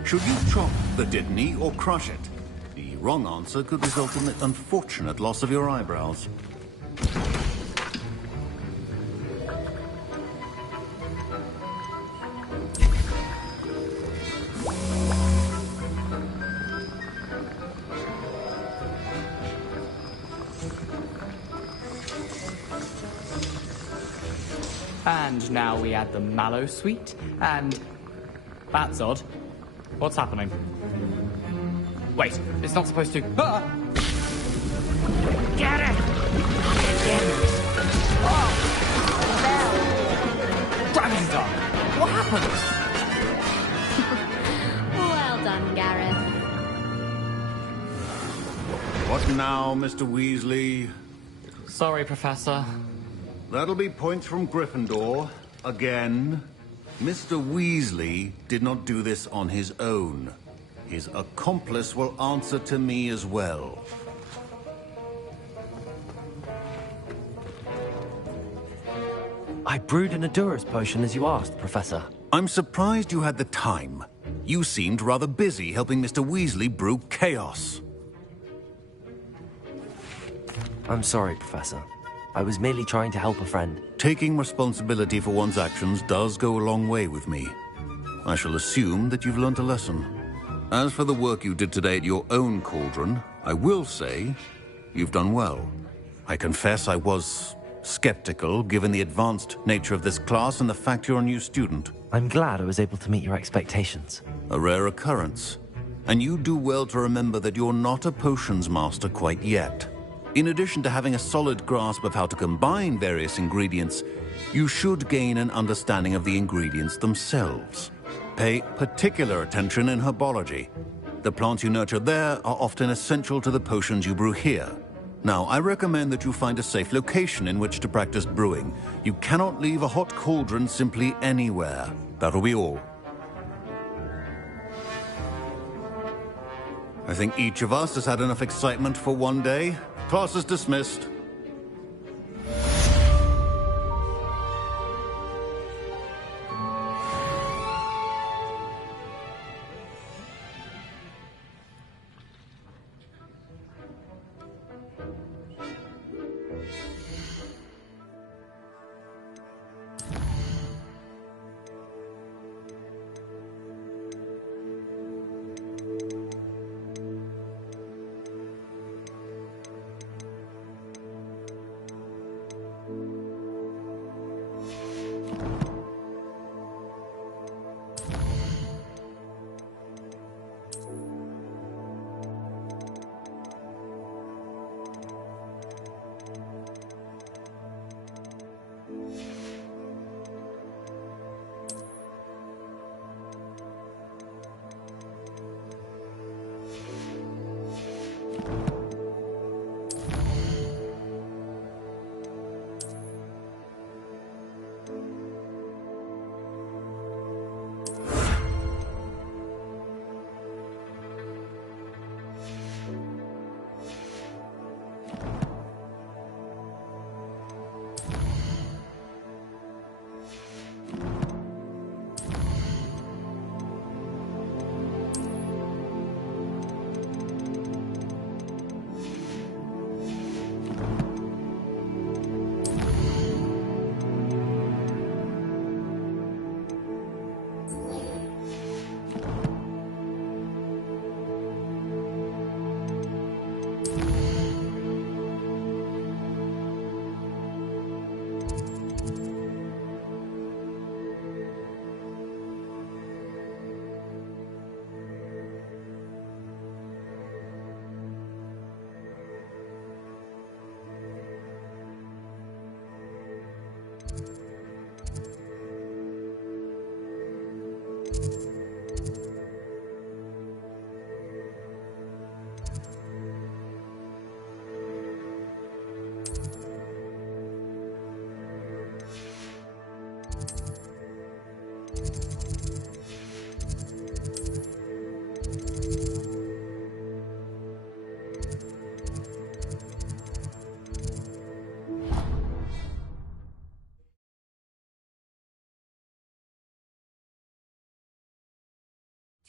Should you chop the Dittany or crush it? The wrong answer could result in the unfortunate loss of your eyebrows. And now we add the mallow sweet, and... That's odd. What's happening? Wait, it's not supposed to... Ah! Get it! Oh! Gravity's up! What happened? Well done, Gareth. What now, Mr. Weasley? Sorry, Professor. That'll be points from Gryffindor. Again. Mr. Weasley did not do this on his own. His accomplice will answer to me as well. I brewed an Endurance potion as you asked, Professor. I'm surprised you had the time. You seemed rather busy helping Mr. Weasley brew chaos. I'm sorry, Professor. I was merely trying to help a friend. Taking responsibility for one's actions does go a long way with me. I shall assume that you've learnt a lesson. As for the work you did today at your own cauldron, I will say you've done well. I confess I was skeptical, given the advanced nature of this class and the fact you're a new student. I'm glad I was able to meet your expectations. A rare occurrence. And you do well to remember that you're not a potions master quite yet. In addition to having a solid grasp of how to combine various ingredients, you should gain an understanding of the ingredients themselves. Pay particular attention in herbology. The plants you nurture there are often essential to the potions you brew here. Now, I recommend that you find a safe location in which to practice brewing. You cannot leave a hot cauldron simply anywhere. That'll be all. I think each of us has had enough excitement for one day. Class is dismissed.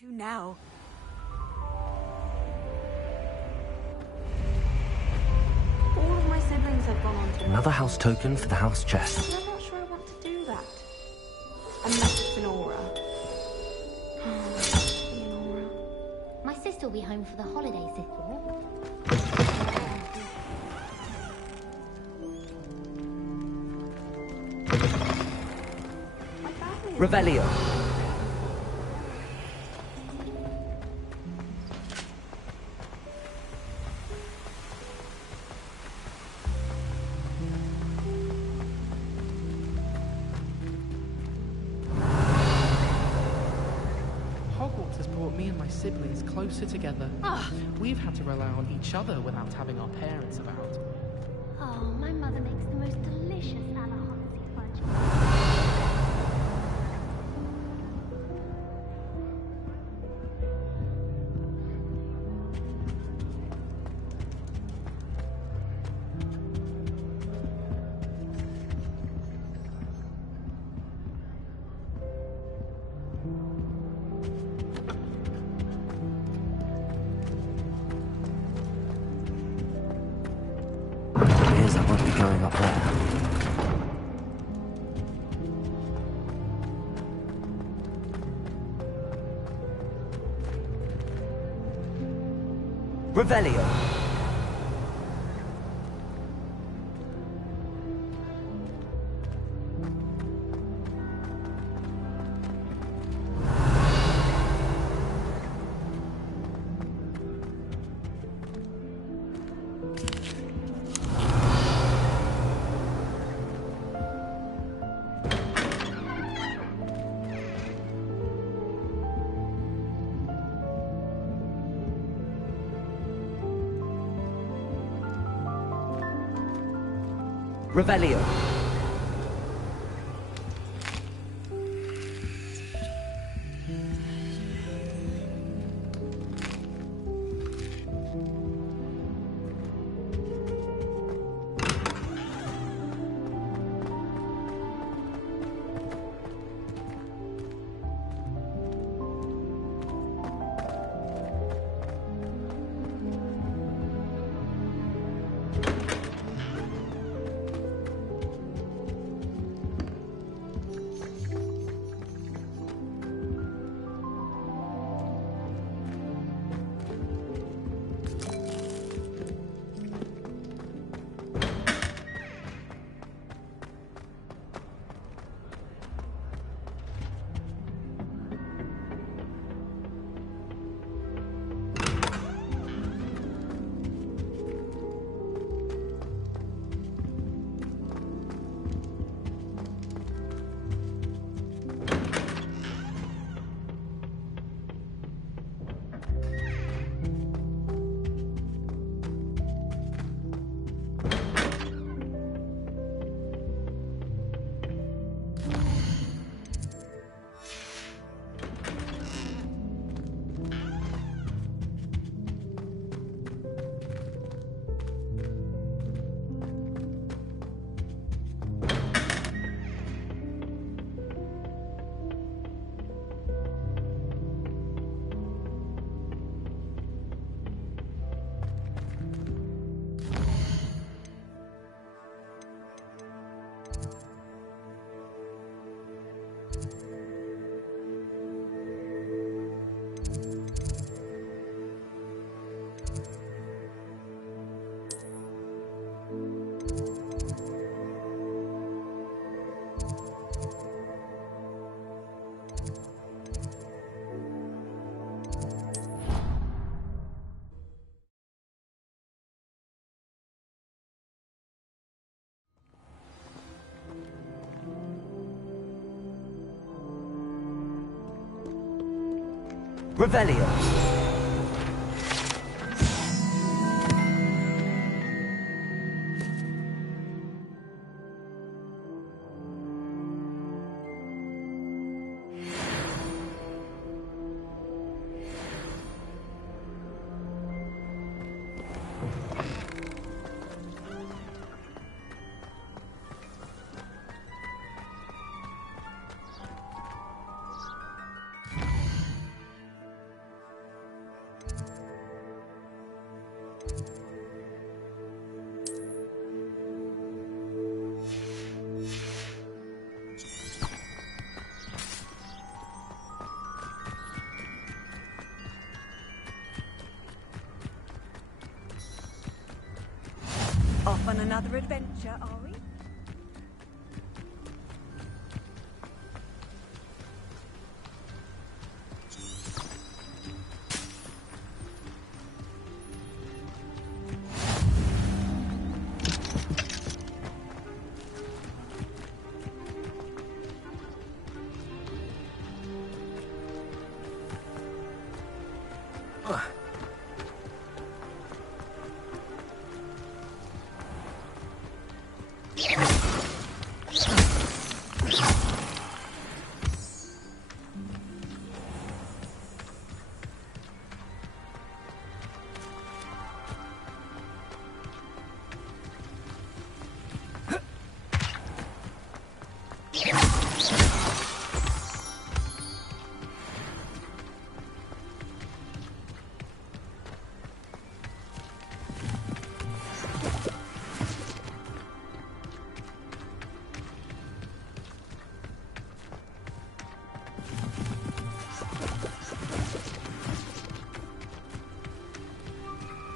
To now. All of my siblings have gone on to... Another house token for the house chest. I'm not sure I want to do that. Unless it's an aura. My sister will be home for the holidays this fall. Revelio. Hogwarts has brought me and my siblings closer together. We've had to rely on each other without having our parents about. Oh, my mother makes the most delicious Alahonsi fudge. Appears I won't be going up there. Revelio. Revelio. Revelio. Off on another adventure, are we?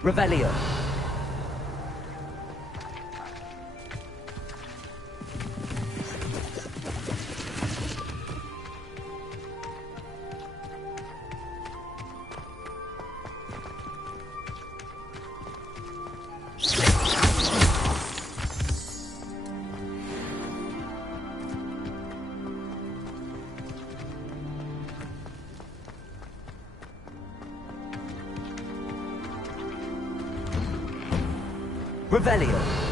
Revelio. Revelio.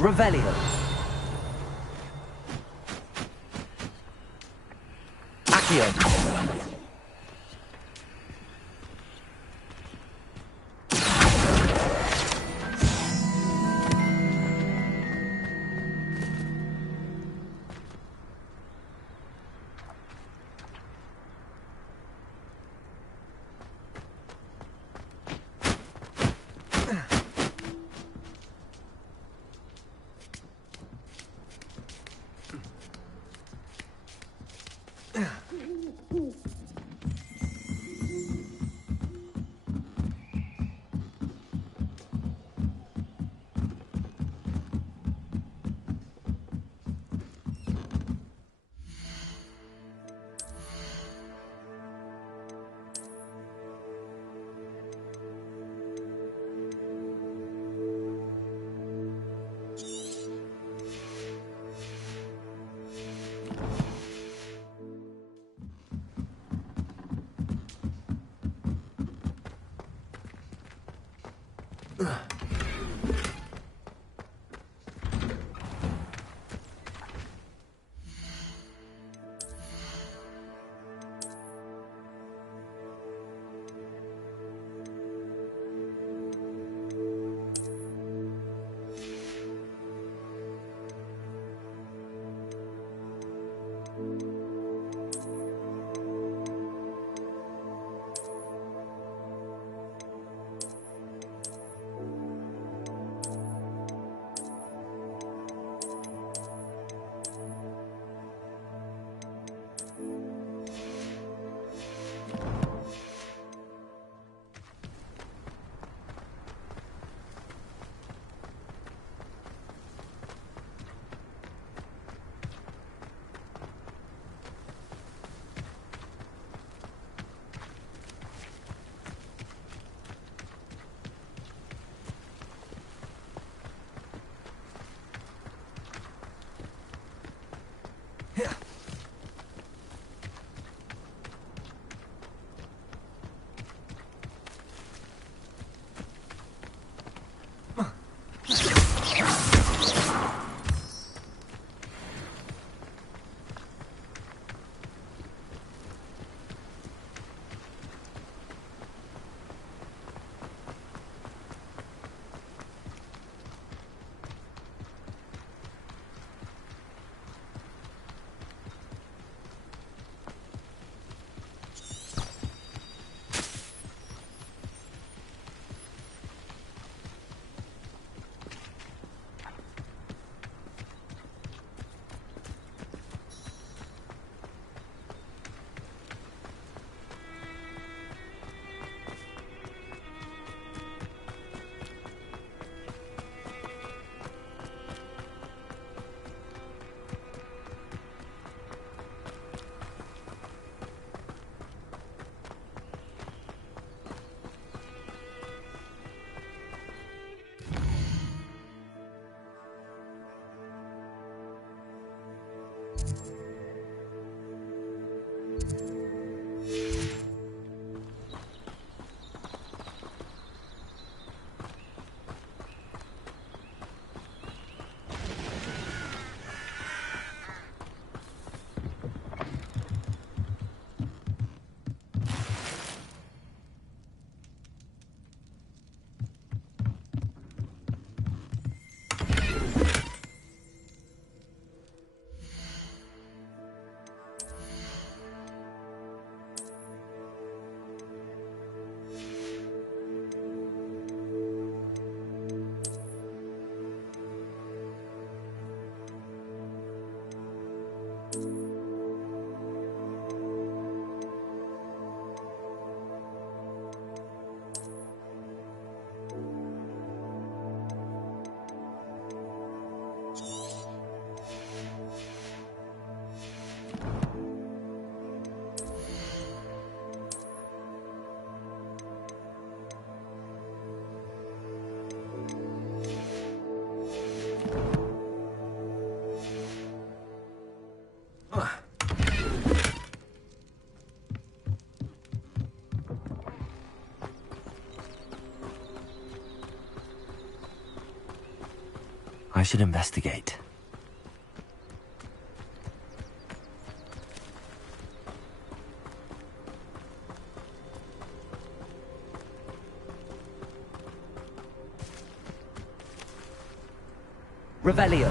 Revelio. Accio. I should investigate. Revelio.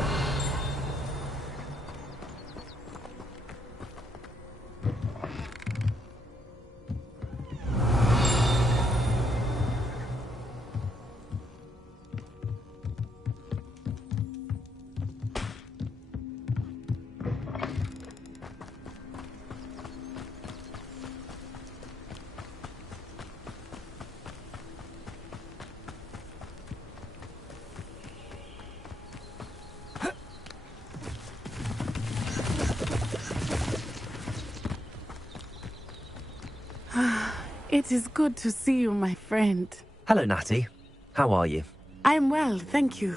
It is good to see you, my friend. Hello, Natty. How are you? I'm well, thank you.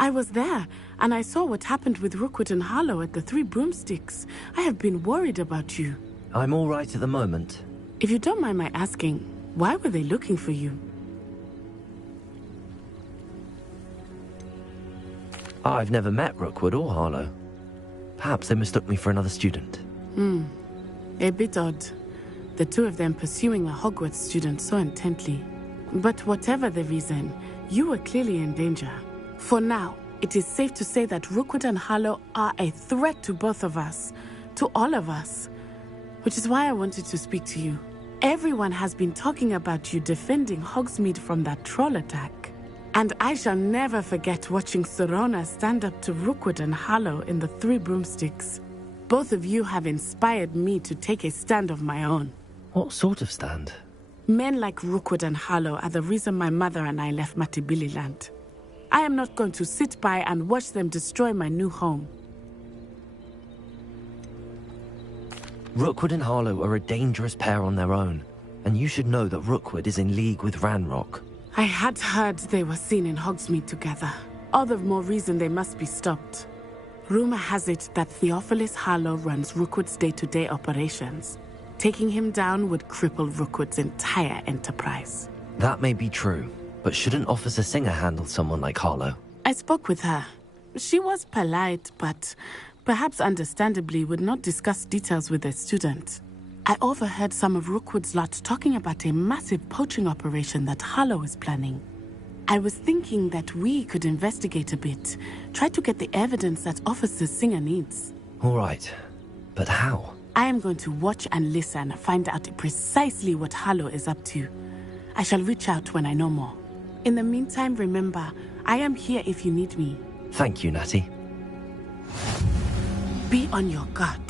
I was there, and I saw what happened with Rookwood and Harlow at the Three Broomsticks. I have been worried about you. I'm all right at the moment. If you don't mind my asking, why were they looking for you? I've never met Rookwood or Harlow. Perhaps they mistook me for another student. A bit odd. The two of them pursuing a Hogwarts student so intently. But whatever the reason, you were clearly in danger. For now, it is safe to say that Rookwood and Harlow are a threat to both of us, to all of us. Which is why I wanted to speak to you. Everyone has been talking about you defending Hogsmeade from that troll attack. And I shall never forget watching Sorona stand up to Rookwood and Harlow in the Three Broomsticks. Both of you have inspired me to take a stand of my own. What sort of stand? Men like Rookwood and Harlow are the reason my mother and I left Matibili land. I am not going to sit by and watch them destroy my new home. Rookwood and Harlow are a dangerous pair on their own, and you should know that Rookwood is in league with Ranrock. I had heard they were seen in Hogsmeade together. All the more reason they must be stopped. Rumor has it that Theophilus Harlow runs Rookwood's day-to-day operations. Taking him down would cripple Rookwood's entire enterprise. That may be true, but shouldn't Officer Singer handle someone like Harlow? I spoke with her. She was polite, but perhaps understandably would not discuss details with a student. I overheard some of Rookwood's lot talking about a massive poaching operation that Harlow is planning. I was thinking that we could investigate a bit, try to get the evidence that Officer Singer needs. All right, but how? I am going to watch and listen, find out precisely what Harlow is up to. I shall reach out when I know more. In the meantime, remember, I am here if you need me. Thank you, Natty. Be on your guard.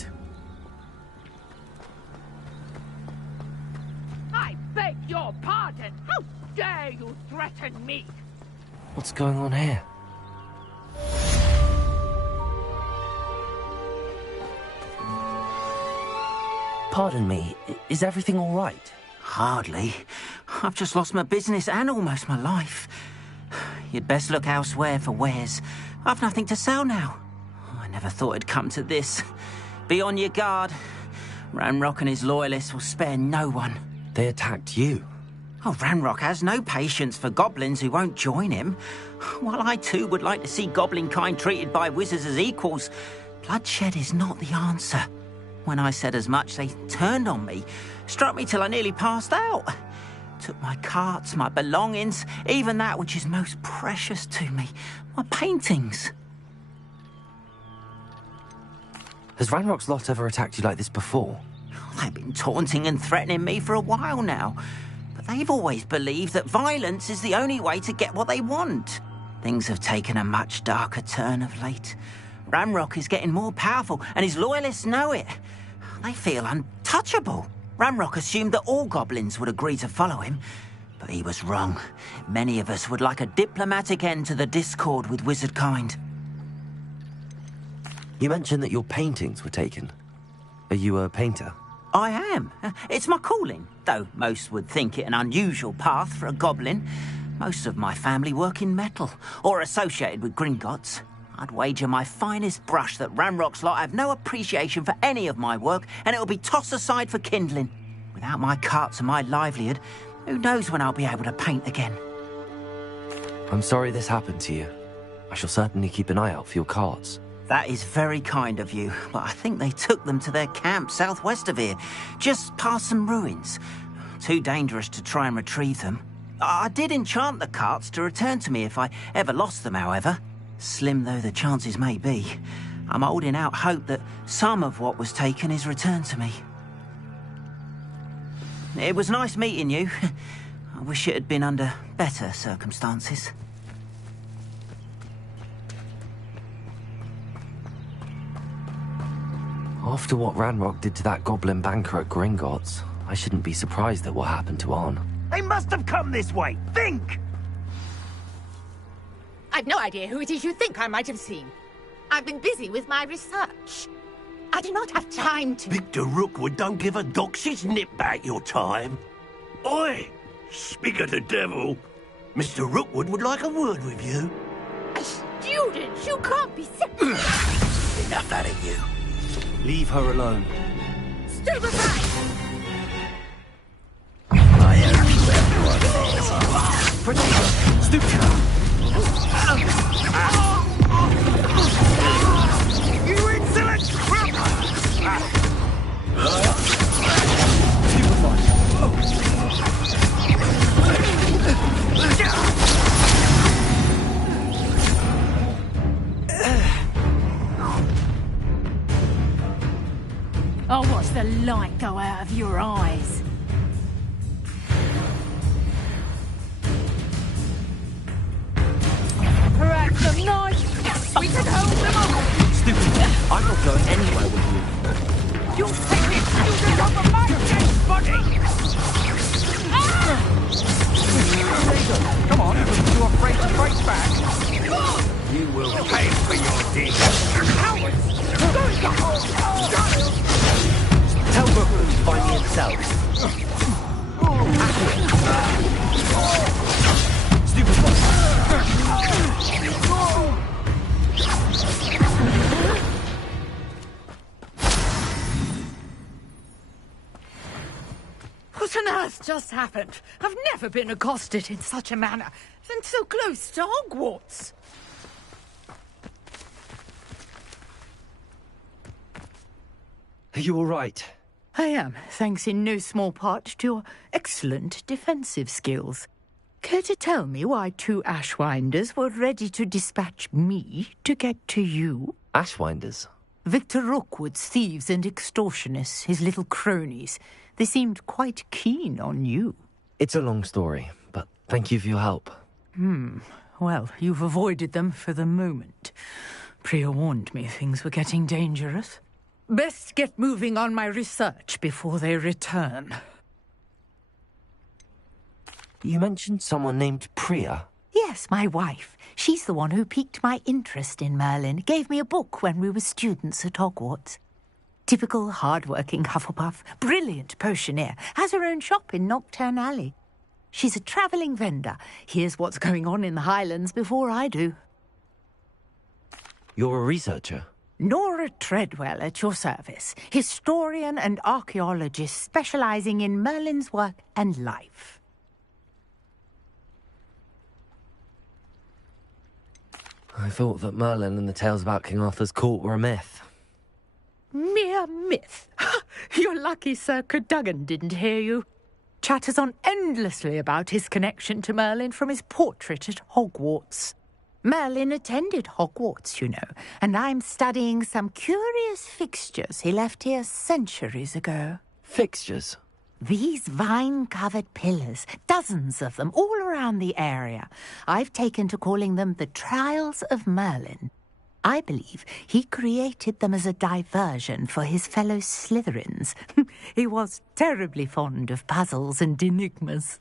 I beg your pardon. How dare you threaten me? What's going on here? Pardon me, is everything all right? Hardly. I've just lost my business and almost my life. You'd best look elsewhere for wares. I've nothing to sell now. I never thought it'd come to this. Be on your guard. Ranrock and his loyalists will spare no one. They attacked you? Oh, Ranrock has no patience for goblins who won't join him. While I too would like to see goblin kind treated by wizards as equals, bloodshed is not the answer. When I said as much, they turned on me, struck me till I nearly passed out. Took my carts, my belongings, even that which is most precious to me, my paintings. Has Ranrock's lot ever attacked you like this before? They've been taunting and threatening me for a while now, but they've always believed that violence is the only way to get what they want. Things have taken a much darker turn of late. Ranrock is getting more powerful, and his loyalists know it. They feel untouchable. Ranrock assumed that all goblins would agree to follow him, but he was wrong. Many of us would like a diplomatic end to the discord with wizard kind. You mentioned that your paintings were taken. Are you a painter? I am. It's my calling, though most would think it an unusual path for a goblin. Most of my family work in metal, or associated with Gringotts. I'd wager my finest brush that Ranrock's lot have no appreciation for any of my work, and it'll be tossed aside for kindling. Without my carts and my livelihood, who knows when I'll be able to paint again. I'm sorry this happened to you. I shall certainly keep an eye out for your carts. That is very kind of you, but I think they took them to their camp southwest of here, just past some ruins. Too dangerous to try and retrieve them. I did enchant the carts to return to me if I ever lost them, however. Slim though the chances may be, I'm holding out hope that some of what was taken is returned to me. It was nice meeting you. I wish it had been under better circumstances. After what Ranrock did to that goblin banker at Gringotts, I shouldn't be surprised at what happened to Arn. They must have come this way. Think! I've no idea who it is you think I might have seen. I've been busy with my research. I do not have time to... Victor Rookwood don't give a doxy's nip back your time. Oi! Speak of the devil. Mr. Rookwood would like a word with you. A student? You can't be sick. Enough out of you. Leave her alone. Stupefy! I am everyone else. Stupid! You insolent! I'll watch the light go out of your eyes. Perhaps a knife. We can hold them off. Stupid! I'm not going anywhere with you. You'll take this student off of my dead body! Come on, you afraid to fight back? You will pay for your deeds. Cowards! Tell Brooklyn to find me himself. What on earth just happened? I've never been accosted in such a manner, and so close to Hogwarts. Are you all right? I am, thanks in no small part to your excellent defensive skills. Care to tell me why two Ashwinders were ready to dispatch me to get to you? Ashwinders? Victor Rookwood's thieves and extortionists, his little cronies. They seemed quite keen on you. It's a long story, but thank you for your help. Well, you've avoided them for the moment. Priya warned me things were getting dangerous. Best get moving on my research before they return. You mentioned someone named Priya? Yes, my wife. She's the one who piqued my interest in Merlin. Gave me a book when we were students at Hogwarts. Typical hard-working Hufflepuff, brilliant potioneer, has her own shop in Knockturn Alley. She's a travelling vendor. Hears what's going on in the Highlands before I do. You're a researcher? Nora Treadwell at your service, historian and archaeologist specialising in Merlin's work and life. I thought that Merlin and the tales about King Arthur's court were a myth. Mere myth. You're lucky Sir Cadogan didn't hear you. Chatters on endlessly about his connection to Merlin from his portrait at Hogwarts. Merlin attended Hogwarts, you know, and I'm studying some curious fixtures he left here centuries ago. Fixtures? These vine-covered pillars, dozens of them, all around the area. I've taken to calling them the Trials of Merlin. I believe he created them as a diversion for his fellow Slytherins. He was terribly fond of puzzles and enigmas.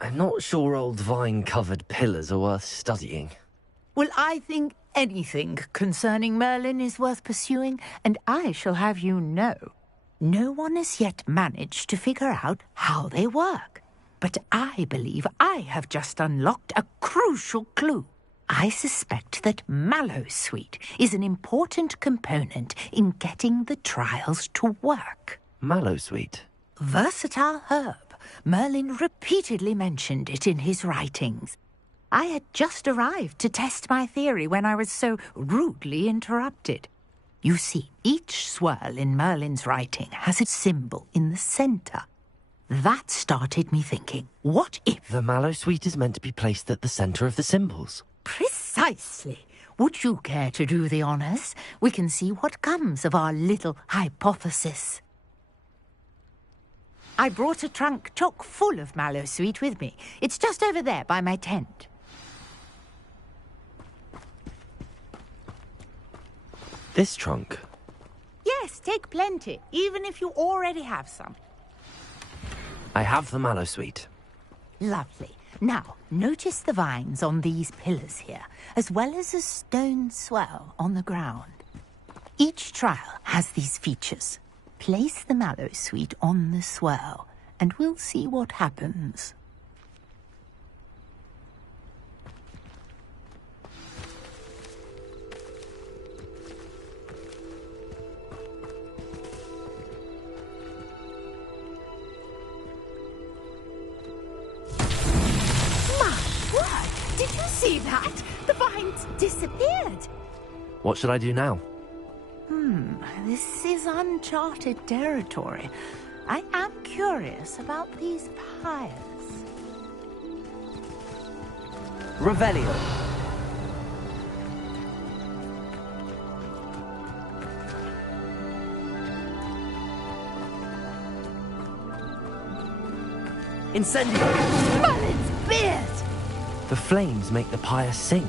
I'm not sure old vine-covered pillars are worth studying. Well, I think anything concerning Merlin is worth pursuing, and I shall have you know, No one has yet managed to figure out how they work. But I believe I have just unlocked a crucial clue. I suspect that mallowsweet is an important component in getting the trials to work. Mallowsweet? Versatile herb. Merlin repeatedly mentioned it in his writings. I had just arrived to test my theory when I was so rudely interrupted. You see, each swirl in Merlin's writing has a symbol in the centre. That started me thinking, what if... The mallowsweet is meant to be placed at the centre of the symbols. Precisely. Would you care to do the honours? We can see what comes of our little hypothesis. I brought a trunk chock full of mallowsweet with me. It's just over there by my tent. This trunk? Yes, take plenty, even if you already have some. I have the mallowsweet. Lovely. Now, notice the vines on these pillars here, as well as a stone swell on the ground. Each trial has these features. Place the mallowsweet on the swell, and we'll see what happens. Did you see that? The vines disappeared. What should I do now? This is uncharted territory. I am curious about these pyres. Revelio. Incendio. Merlin's beard! The flames make the pyre sink.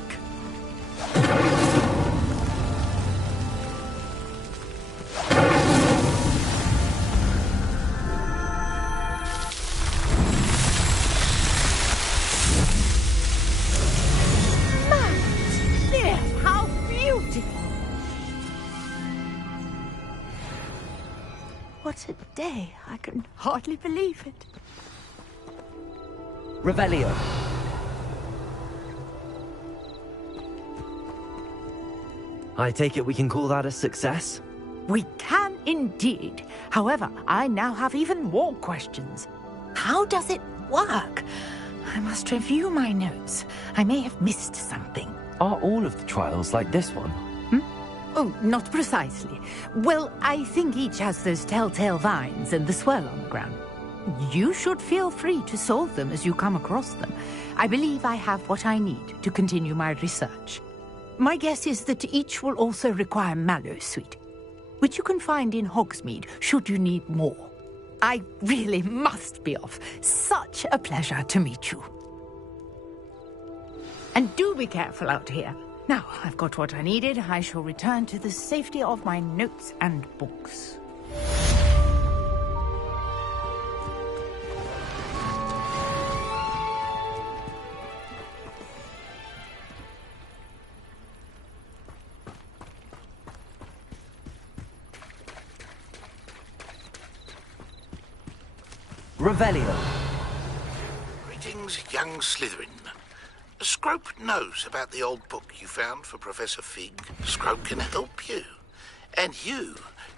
How beautiful! What a day. I can hardly believe it. Revelio. I take it we can call that a success? We can indeed. However, I now have even more questions. How does it work? I must review my notes. I may have missed something. Are all of the trials like this one? Oh, not precisely. Well, I think each has those telltale vines and the swirl on the ground. You should feel free to solve them as you come across them. I believe I have what I need to continue my research. My guess is that each will also require mallowsweet, which you can find in Hogsmeade should you need more. I really must be off. Such a pleasure to meet you. And do be careful out here. Now, I've got what I needed. I shall return to the safety of my notes and books. Revelio. Greetings, young Slytherin. Scrope knows about the old book you found for Professor Fig. Scrope can help you. And you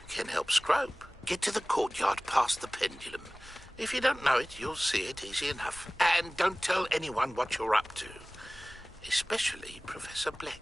can help Scrope. Get to the courtyard past the pendulum. If you don't know it, you'll see it easy enough. And don't tell anyone what you're up to. Especially Professor Black.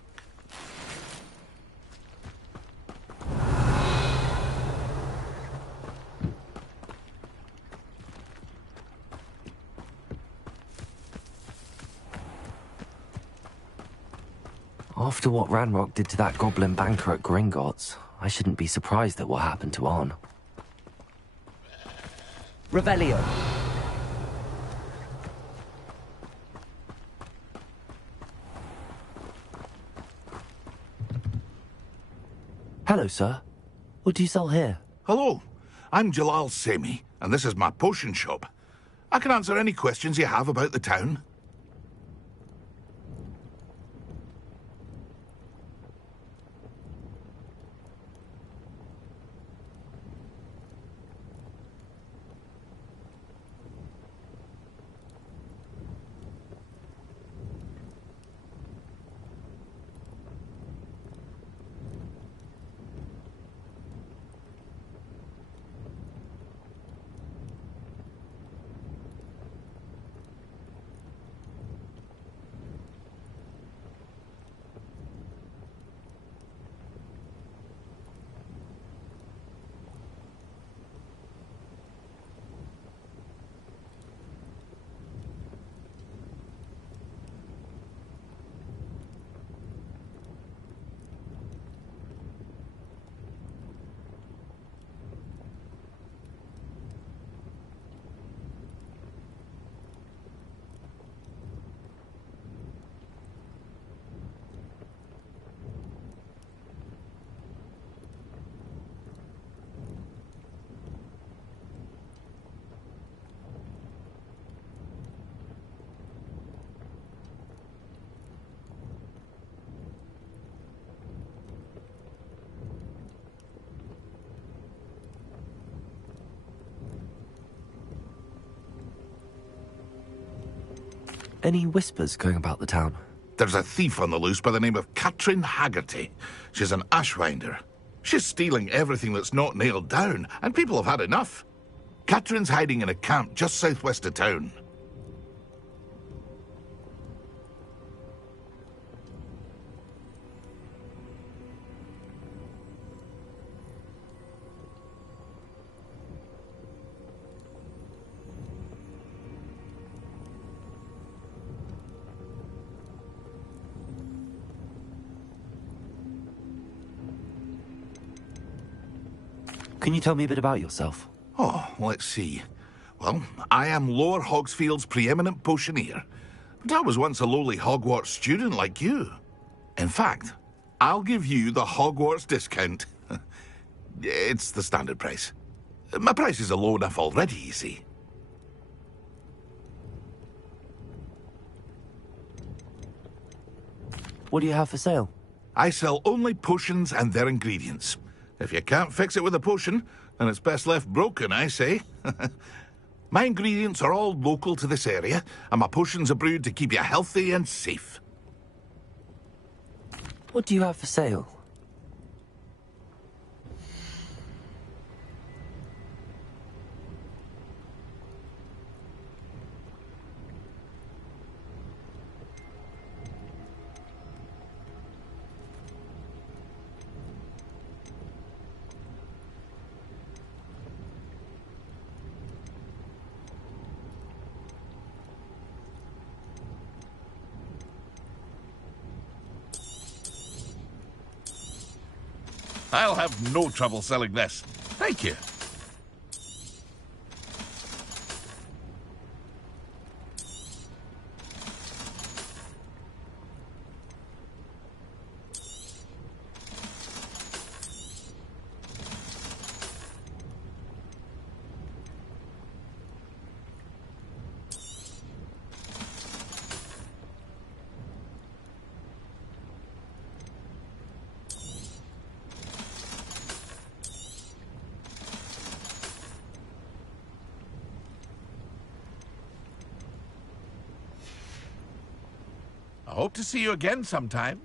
After what Ranrock did to that goblin banker at Gringotts, I shouldn't be surprised at what happened to Arn. Revelio. Hello, sir. What do you sell here? Hello, I'm Jalal Semi, and this is my potion shop. I can answer any questions you have about the town. Any whispers going about the town? There's a thief on the loose by the name of Katrin Haggerty. She's an ashwinder. She's stealing everything that's not nailed down, and people have had enough. Katrin's hiding in a camp just southwest of town. Can you tell me a bit about yourself? Oh, let's see. Well, I am Lower Hogsfield's preeminent potioneer, but I was once a lowly Hogwarts student like you. In fact, I'll give you the Hogwarts discount. It's the standard price. My prices are low enough already, you see. What do you have for sale? I sell only potions and their ingredients. If you can't fix it with a potion, then it's best left broken, I say. My ingredients are all local to this area, and my potions are brewed to keep you healthy and safe. What do you have for sale? I'll have no trouble selling this. Thank you. I hope to see you again sometime.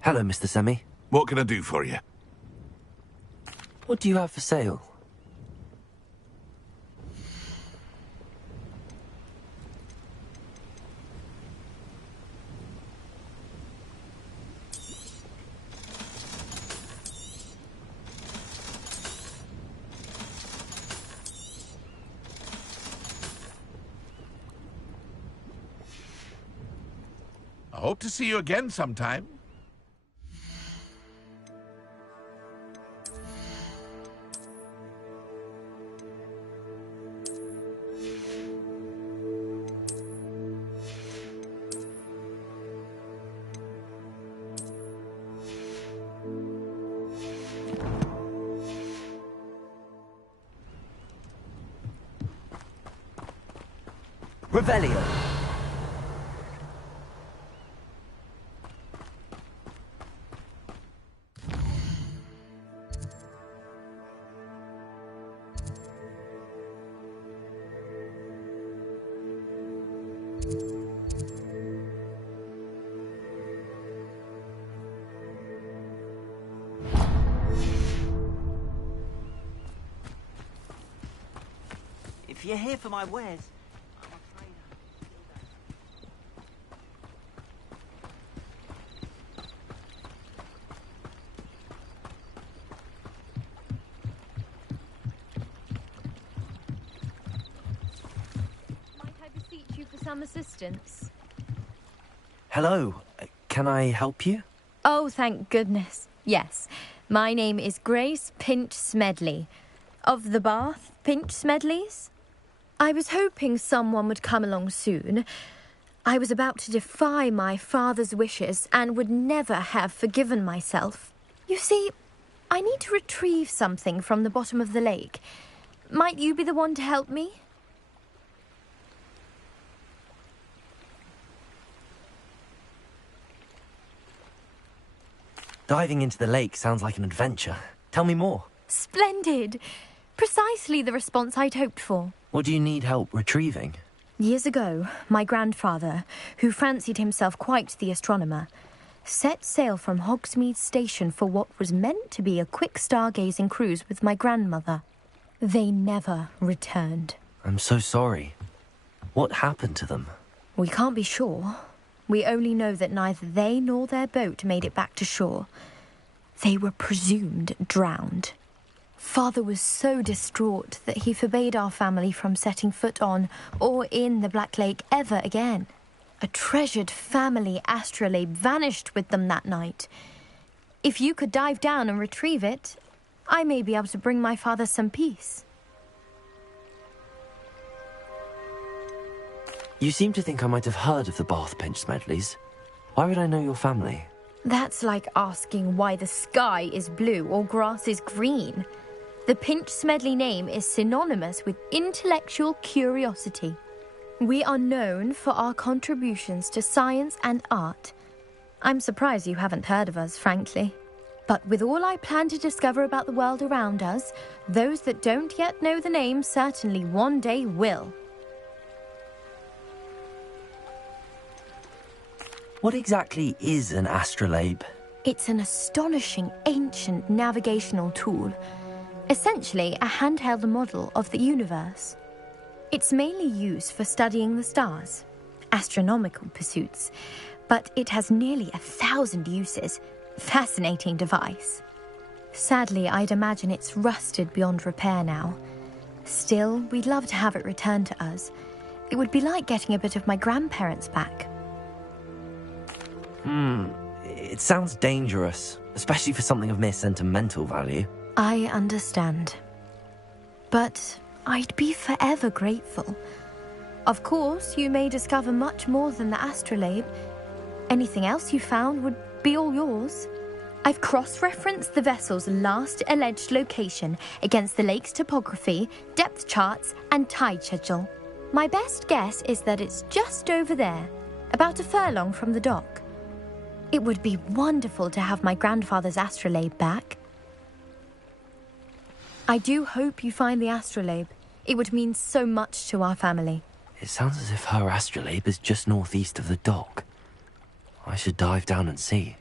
Hello, Mr. Semi. What can I do for you? What do you have for sale? I hope to see you again sometime. Revelio. If you're here for my wares, Might I beseech you for some assistance? Hello. Can I help you? Oh, thank goodness. Yes. My name is Grace Pinch Smedley. Of the Bath Pinch Smedleys? I was hoping someone would come along soon. I was about to defy my father's wishes and would never have forgiven myself. You see, I need to retrieve something from the bottom of the lake. Might you be the one to help me? Diving into the lake sounds like an adventure. Tell me more. Splendid! Precisely the response I'd hoped for. What do you need help retrieving? Years ago, my grandfather, who fancied himself quite the astronomer, set sail from Hogsmeade Station for what was meant to be a quick stargazing cruise with my grandmother. They never returned. I'm so sorry. What happened to them? We can't be sure. We only know that neither they nor their boat made it back to shore. They were presumed drowned. Father was so distraught that he forbade our family from setting foot on or in the Black Lake ever again. A treasured family astrolabe vanished with them that night. If you could dive down and retrieve it, I may be able to bring my father some peace. You seem to think I might have heard of the Bath Pinch Smedleys. Why would I know your family? That's like asking why the sky is blue or grass is green. The Pinch Smedley name is synonymous with intellectual curiosity. We are known for our contributions to science and art. I'm surprised you haven't heard of us, frankly. But with all I plan to discover about the world around us, those that don't yet know the name certainly one day will. What exactly is an astrolabe? It's an astonishing ancient navigational tool. Essentially, a handheld model of the universe. It's mainly used for studying the stars, astronomical pursuits, but it has nearly 1,000 uses. Fascinating device. Sadly, I'd imagine it's rusted beyond repair now. Still, we'd love to have it returned to us. It would be like getting a bit of my grandparents back. It sounds dangerous, especially for something of mere sentimental value. I understand. But I'd be forever grateful. Of course, you may discover much more than the astrolabe. Anything else you found would be all yours. I've cross-referenced the vessel's last alleged location against the lake's topography, depth charts, and tide schedule. My best guess is that it's just over there, about a furlong from the dock. It would be wonderful to have my grandfather's astrolabe back. I do hope you find the astrolabe. It would mean so much to our family. It sounds as if her astrolabe is just northeast of the dock. I should dive down and see.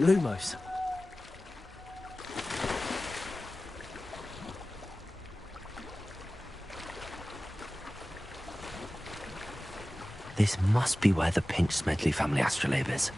Lumos. This must be where the Pinch Smedley family astrolabe is.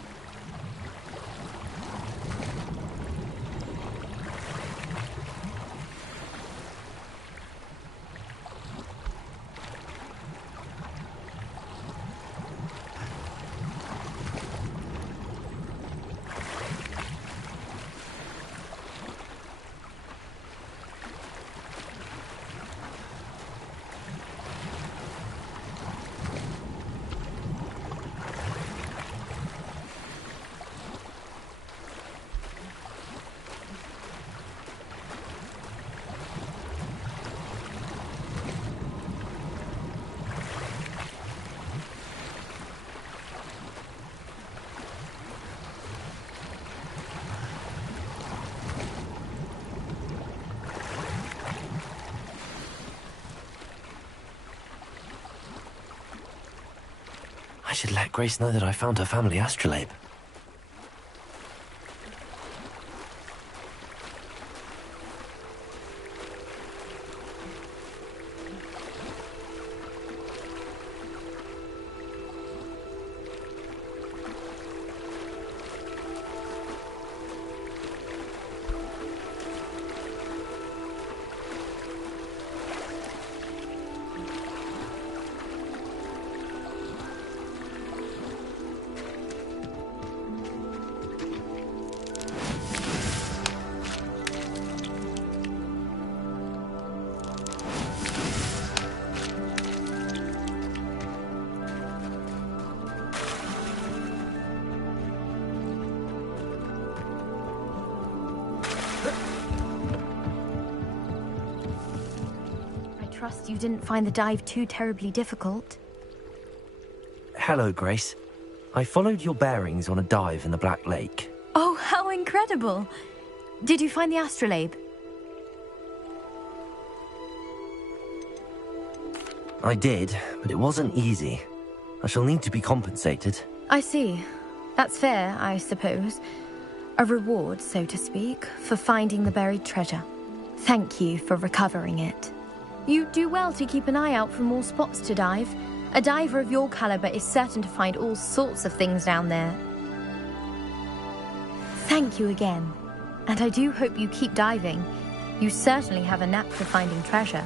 I should let Grace know that I found her family astrolabe. Trust you didn't find the dive too terribly difficult. Hello, Grace. I followed your bearings on a dive in the Black Lake. Oh, how incredible! Did you find the astrolabe? I did, but it wasn't easy. I shall need to be compensated. I see. That's fair, I suppose. A reward, so to speak, for finding the buried treasure. Thank you for recovering it. You do well to keep an eye out for more spots to dive. A diver of your caliber is certain to find all sorts of things down there. Thank you again. And I do hope you keep diving. You certainly have a knack for finding treasure.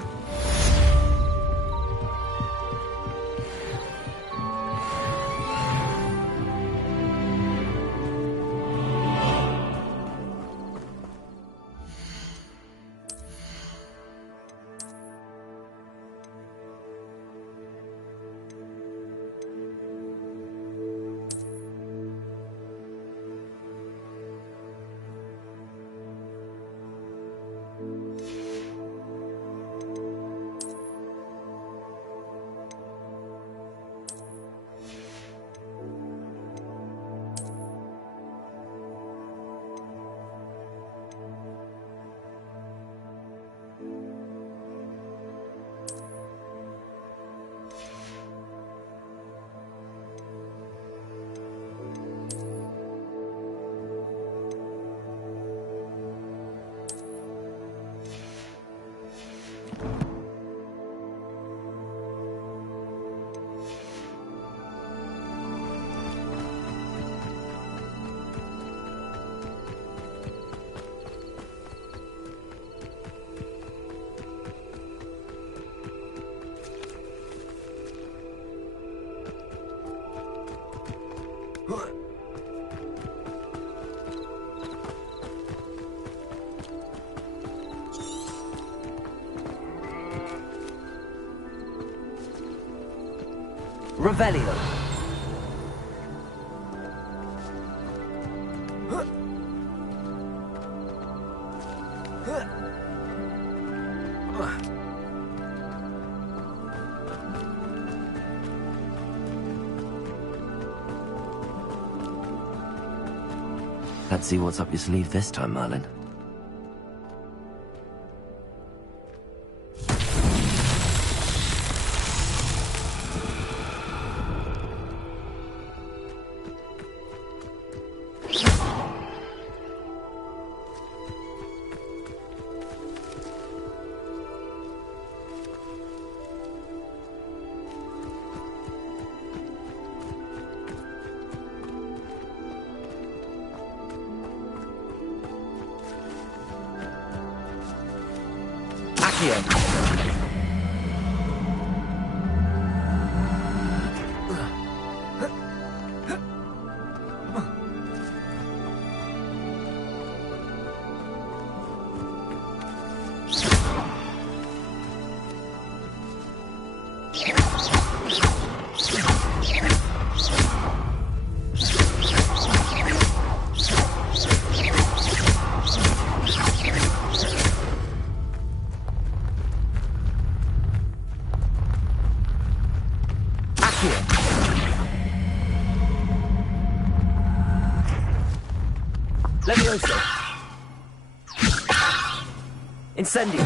Revelio. Let's see what's up your sleeve this time, Merlin. Accio. Levioso. Incendio.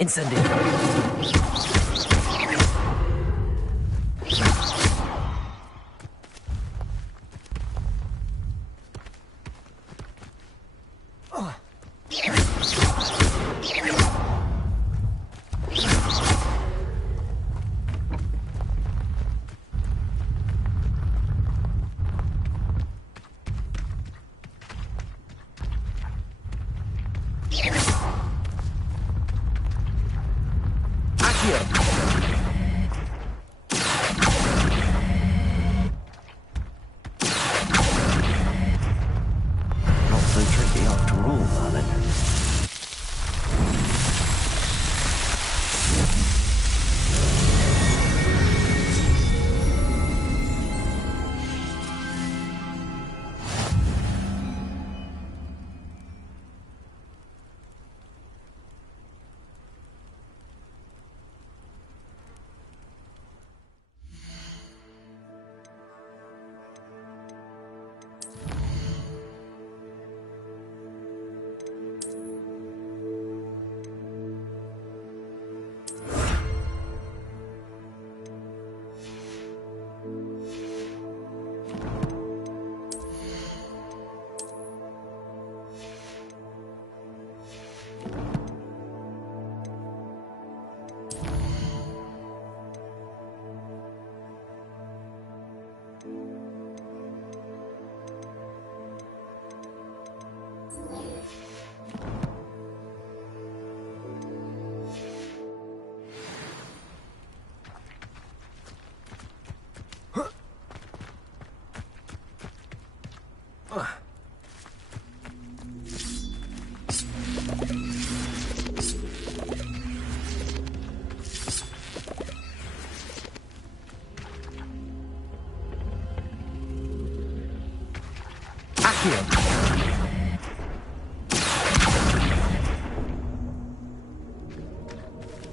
Incendio. Not so tricky after all, Merlin.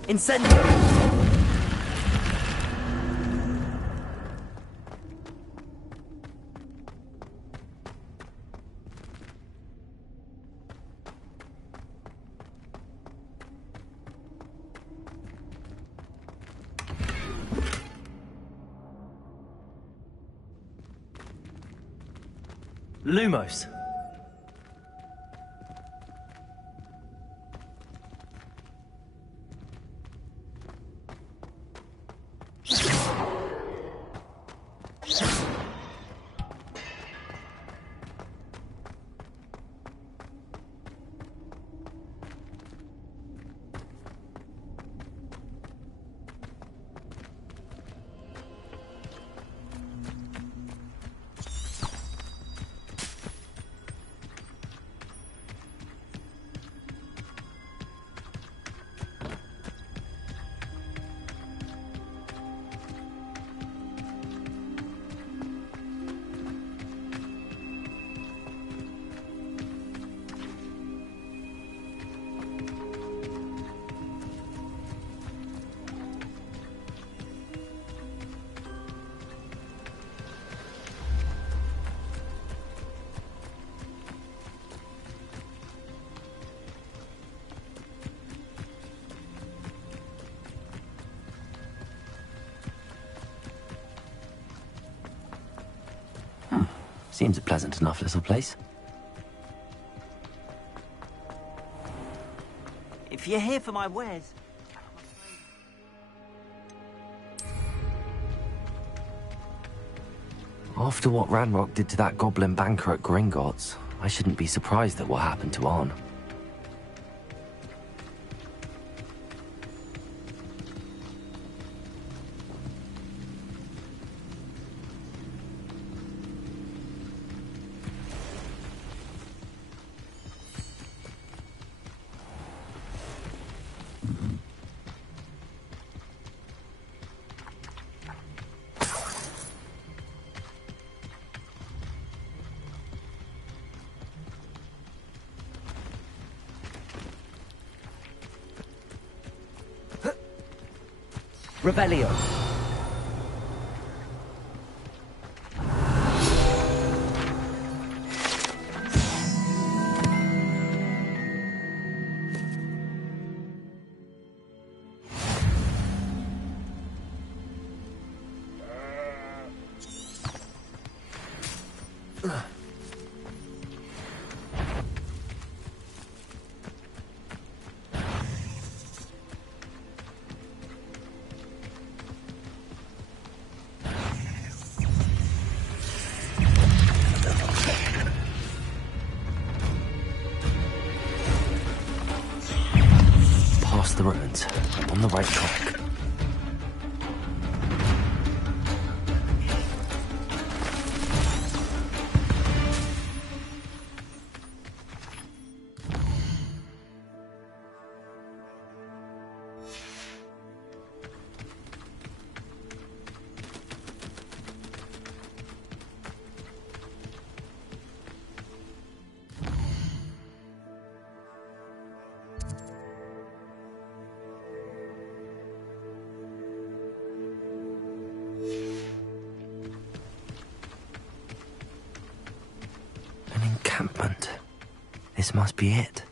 Incendio. Lumos. Seems a pleasant enough little place. If you're here for my wares... After what Ranrock did to that goblin banker at Gringotts, I shouldn't be surprised at what happened to Arn. Rebellion. The ruins. I'm on the right track. Encampment. This must be it.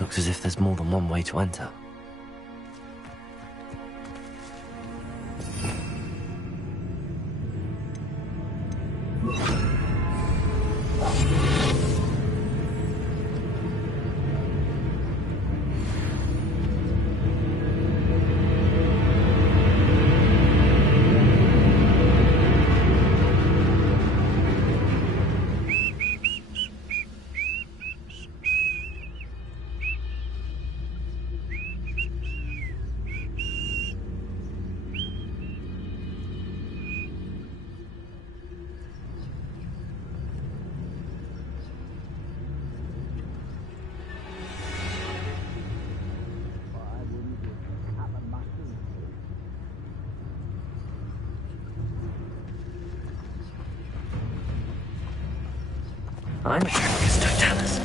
Looks as if there's more than one way to enter. I'm Harris Totalis.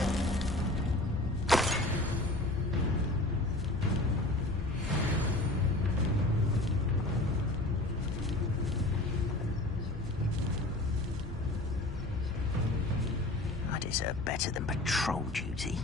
I deserve better than patrol duty.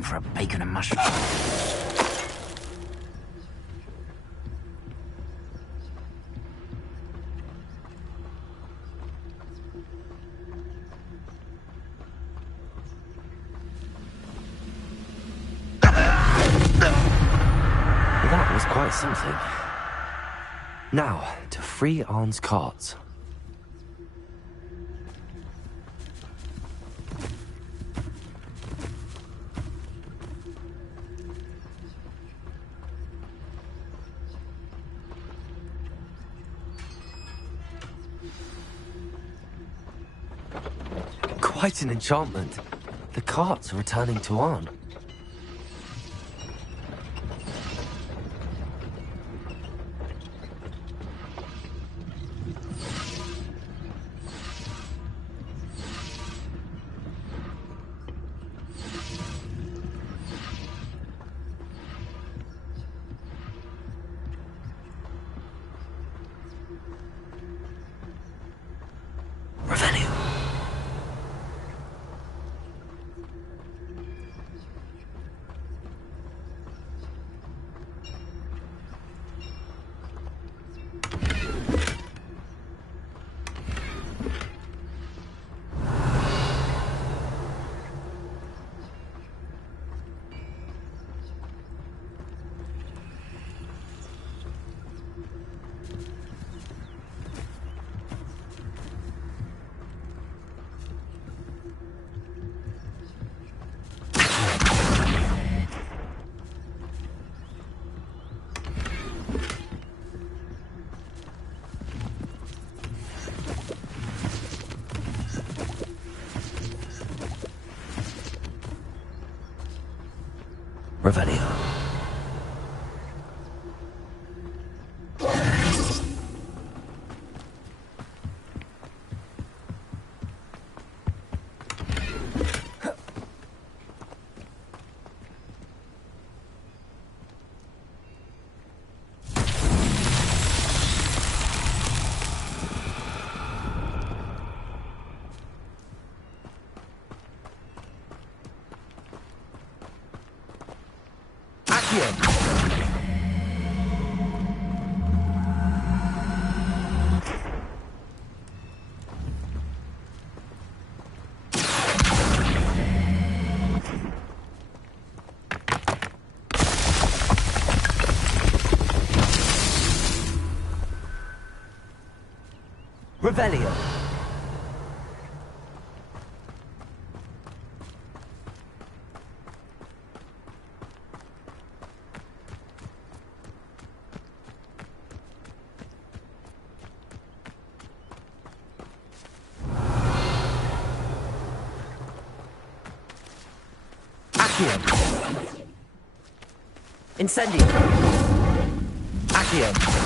down for a bacon and mushroom. That was quite something. Now, to free Arne's carts. Quite an enchantment. The carts are returning to Arne. Revelio. Revelio. Accio. Incendio. Accio.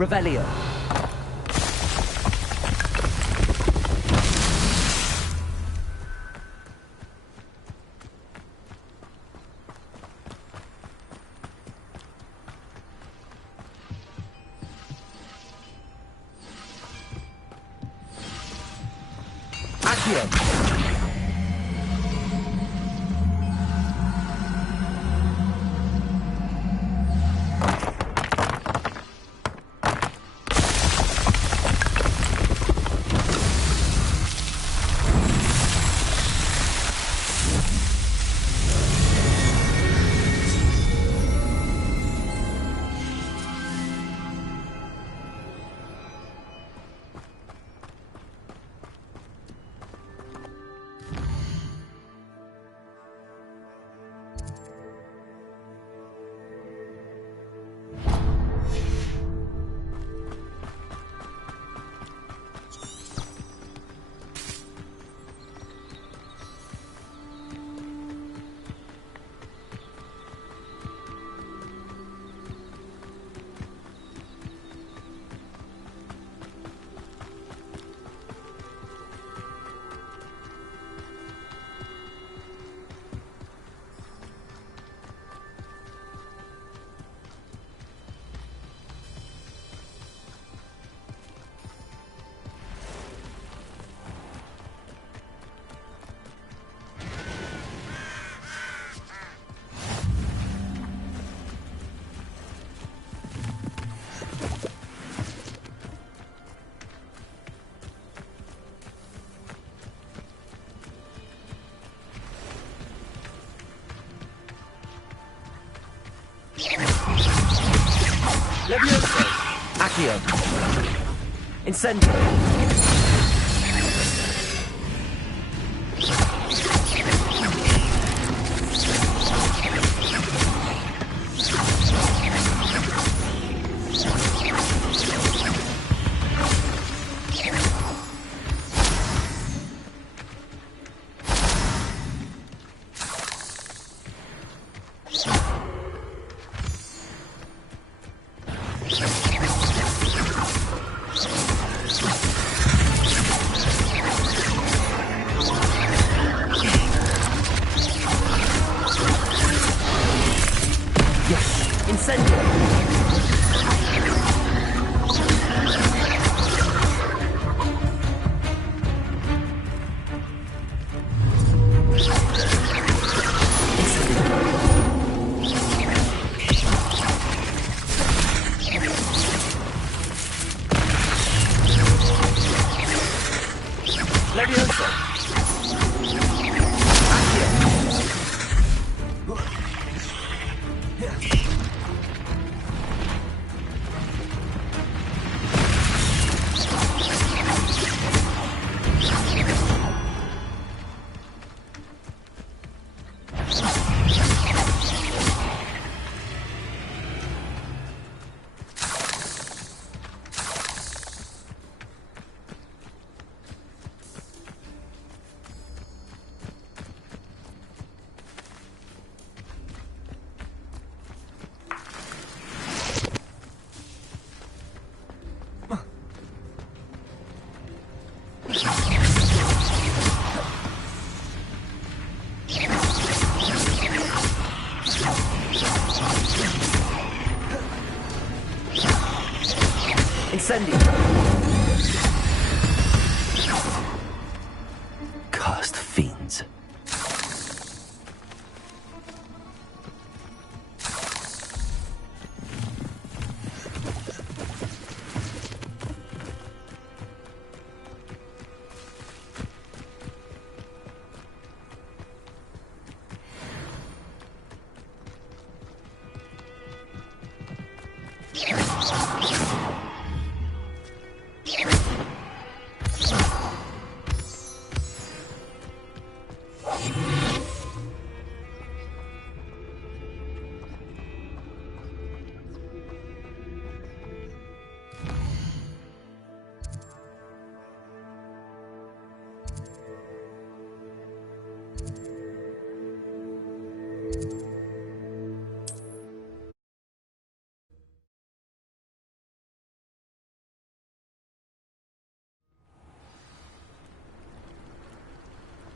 Revelio. Accio. Accio. Incendio. Cursed fiends.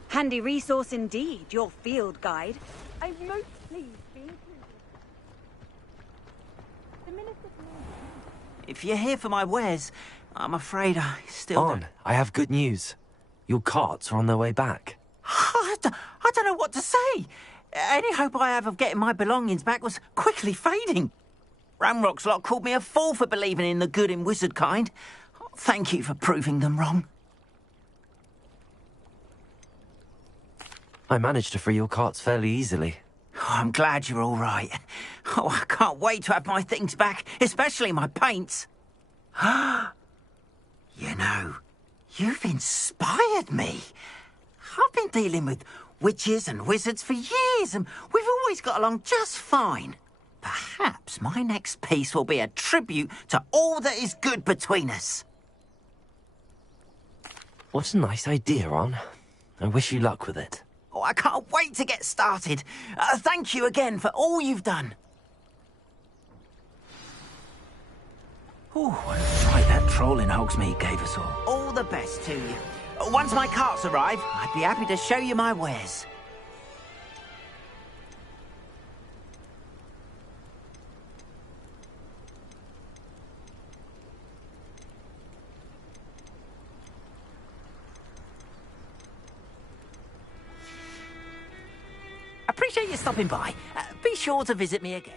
Handy resource indeed, your field guide. I'm most pleased being included. The minister. If you're here for my wares, I'm afraid I still On, I have good news. Your carts are on their way back. I don't know what to say. Any hope I have of getting my belongings back was quickly fading. Ramrock's lot called me a fool for believing in the good in wizard kind. Thank you for proving them wrong. I managed to free your carts fairly easily. Oh, I'm glad you're all right. Oh, I can't wait to have my things back, especially my paints. You know, you've inspired me. I've been dealing with witches and wizards for years, and we've always got along just fine. Perhaps my next piece will be a tribute to all that is good between us. What a nice idea, Ron. I wish you luck with it. Oh, I can't wait to get started. Thank you again for all you've done. Oh, what a fright that troll in Hogsmeade gave us all. All the best to you. Once my carts arrive, I'd be happy to show you my wares. Appreciate you stopping by. Be sure to visit me again.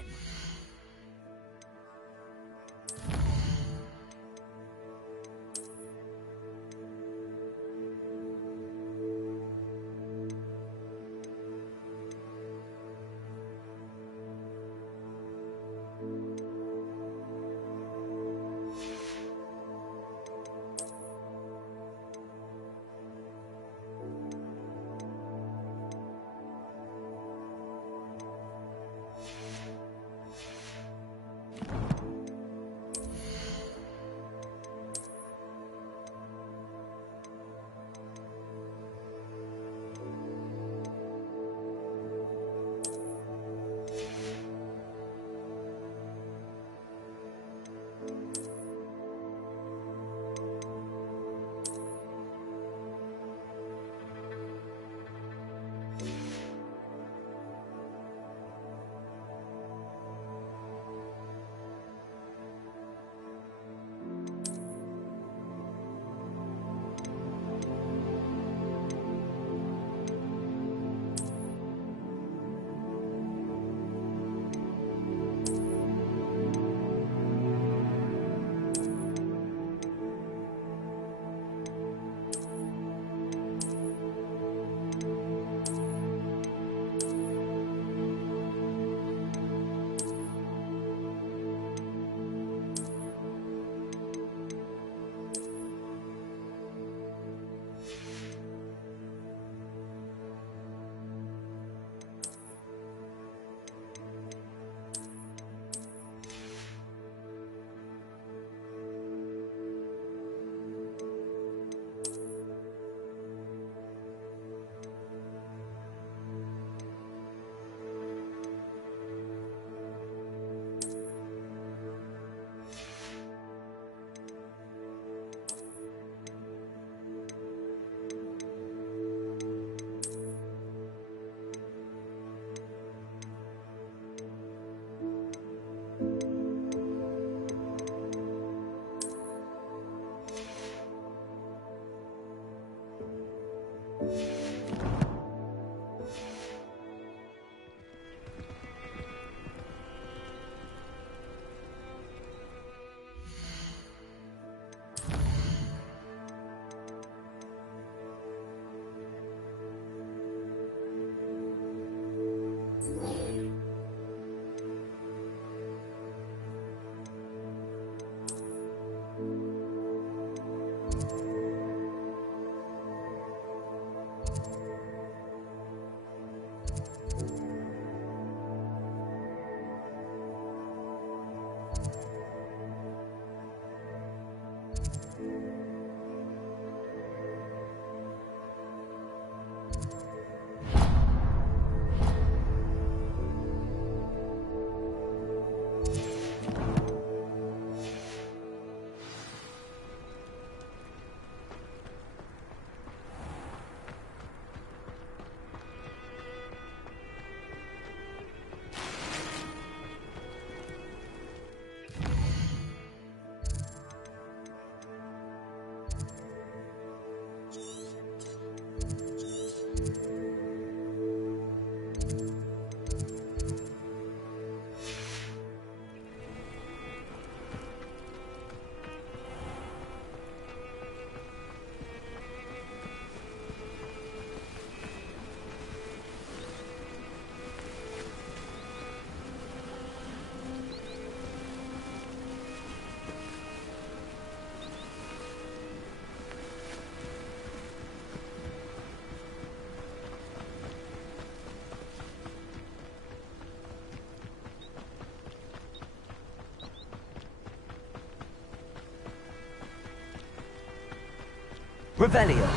Revelio.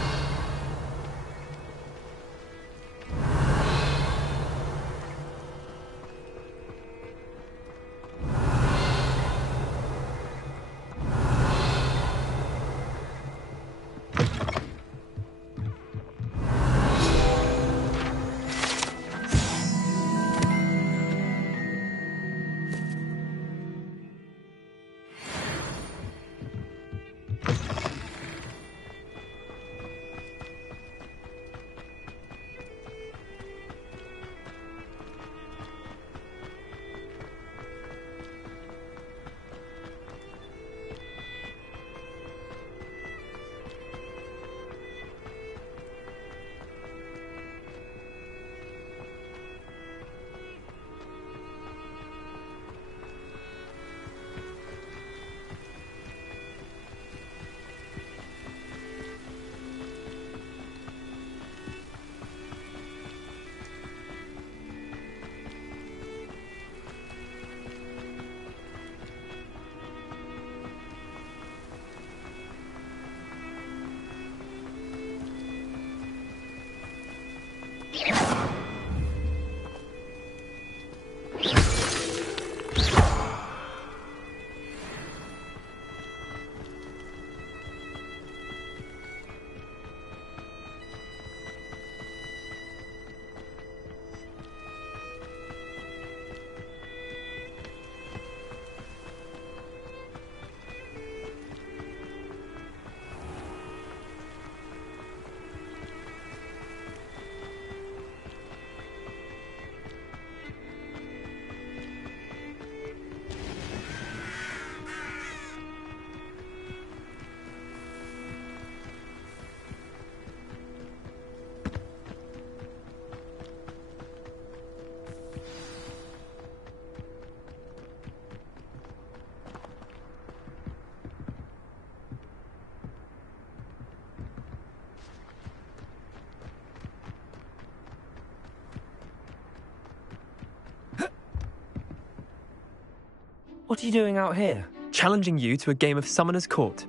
What are you doing out here? Challenging you to a game of Summoner's Court.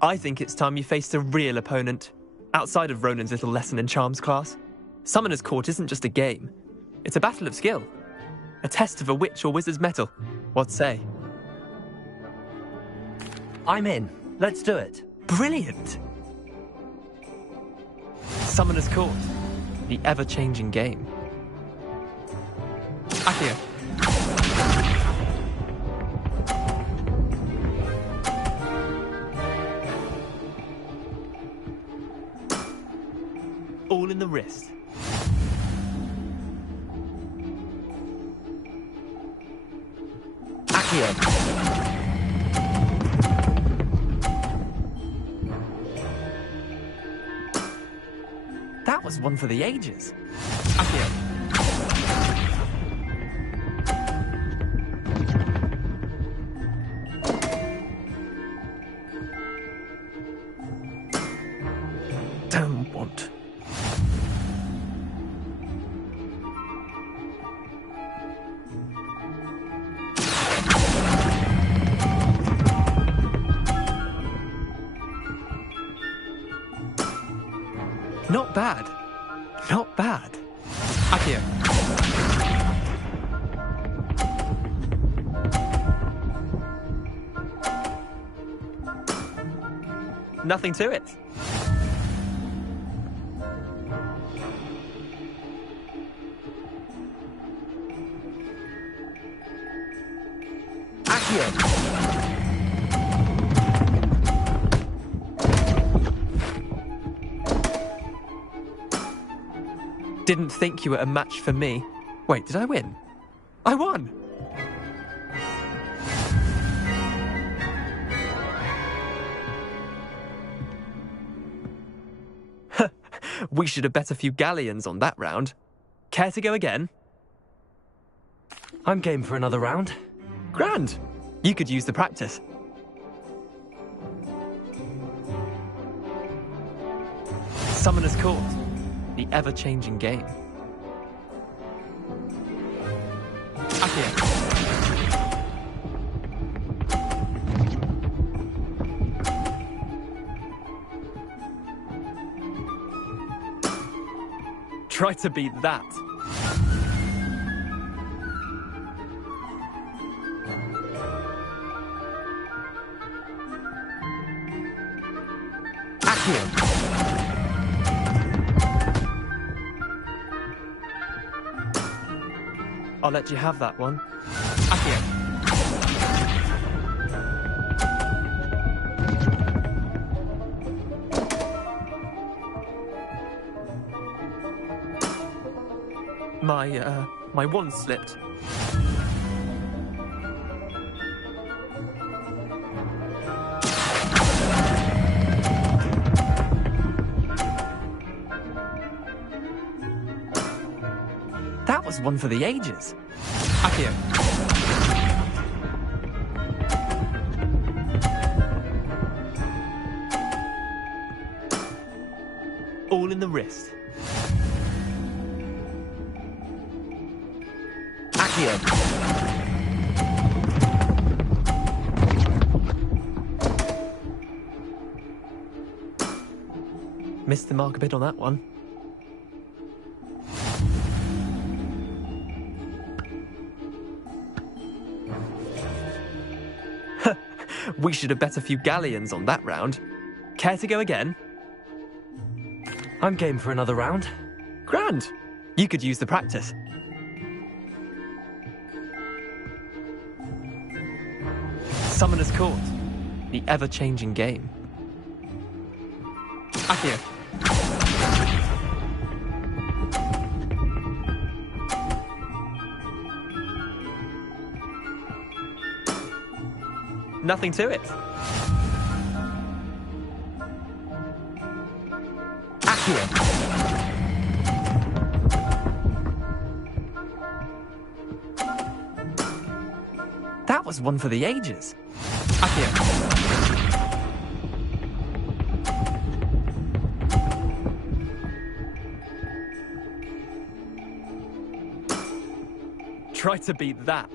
I think it's time you faced a real opponent, outside of Ronan's little lesson in charms class. Summoner's Court isn't just a game. It's a battle of skill. A test of a witch or wizard's mettle. What say? I'm in. Let's do it. Brilliant! Summoner's Court. The ever-changing game. Accio. All in the wrist. Accio. That was one for the ages. Accio. Don't want. Not bad. Not bad. Accio. Nothing to it. Accio. Didn't think you were a match for me. Wait, did I win? I won! We should have bet a few galleons on that round. Care to go again? I'm game for another round. Grand! You could use the practice. Summoner's Court. The ever-changing game. Accio. Try to beat that. Accio. I'll let you have that one. Accio. My wand slipped. That was one for the ages. Accio. All in the wrist. Missed the mark a bit on that one. We should have bet a few galleons on that round. Care to go again? I'm game for another round. Grand. You could use the practice. Summoner's Court. The ever-changing game. Accio. Nothing to it. Accio. That was one for the ages. Accio. Try to beat that.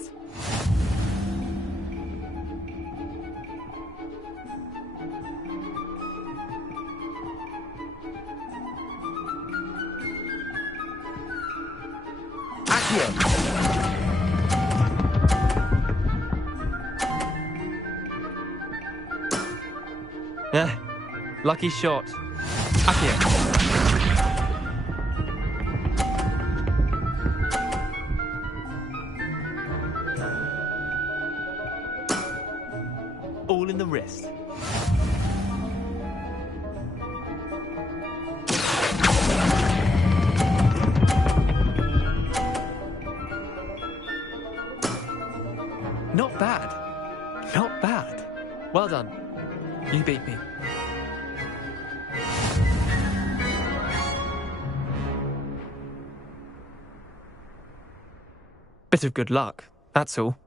Lucky shot. Accio. All in the wrist. Not bad. Not bad. Well done. You beat me. Bit of good luck, that's all.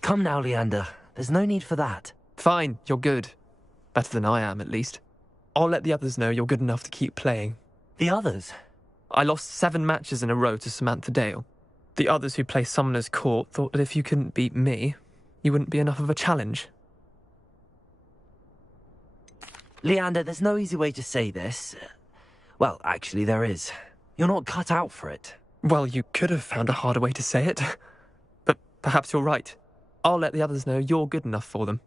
Come now, Leander. There's no need for that. Fine, you're good. Better than I am, at least. I'll let the others know you're good enough to keep playing. The others? I lost 7 matches in a row to Samantha Dale. The others who play Summoner's Court thought that if you couldn't beat me, you wouldn't be enough of a challenge. Leander, there's no easy way to say this. Well, actually, there is. You're not cut out for it. Well, you could have found a harder way to say it. But perhaps you're right. I'll let the others know you're good enough for them.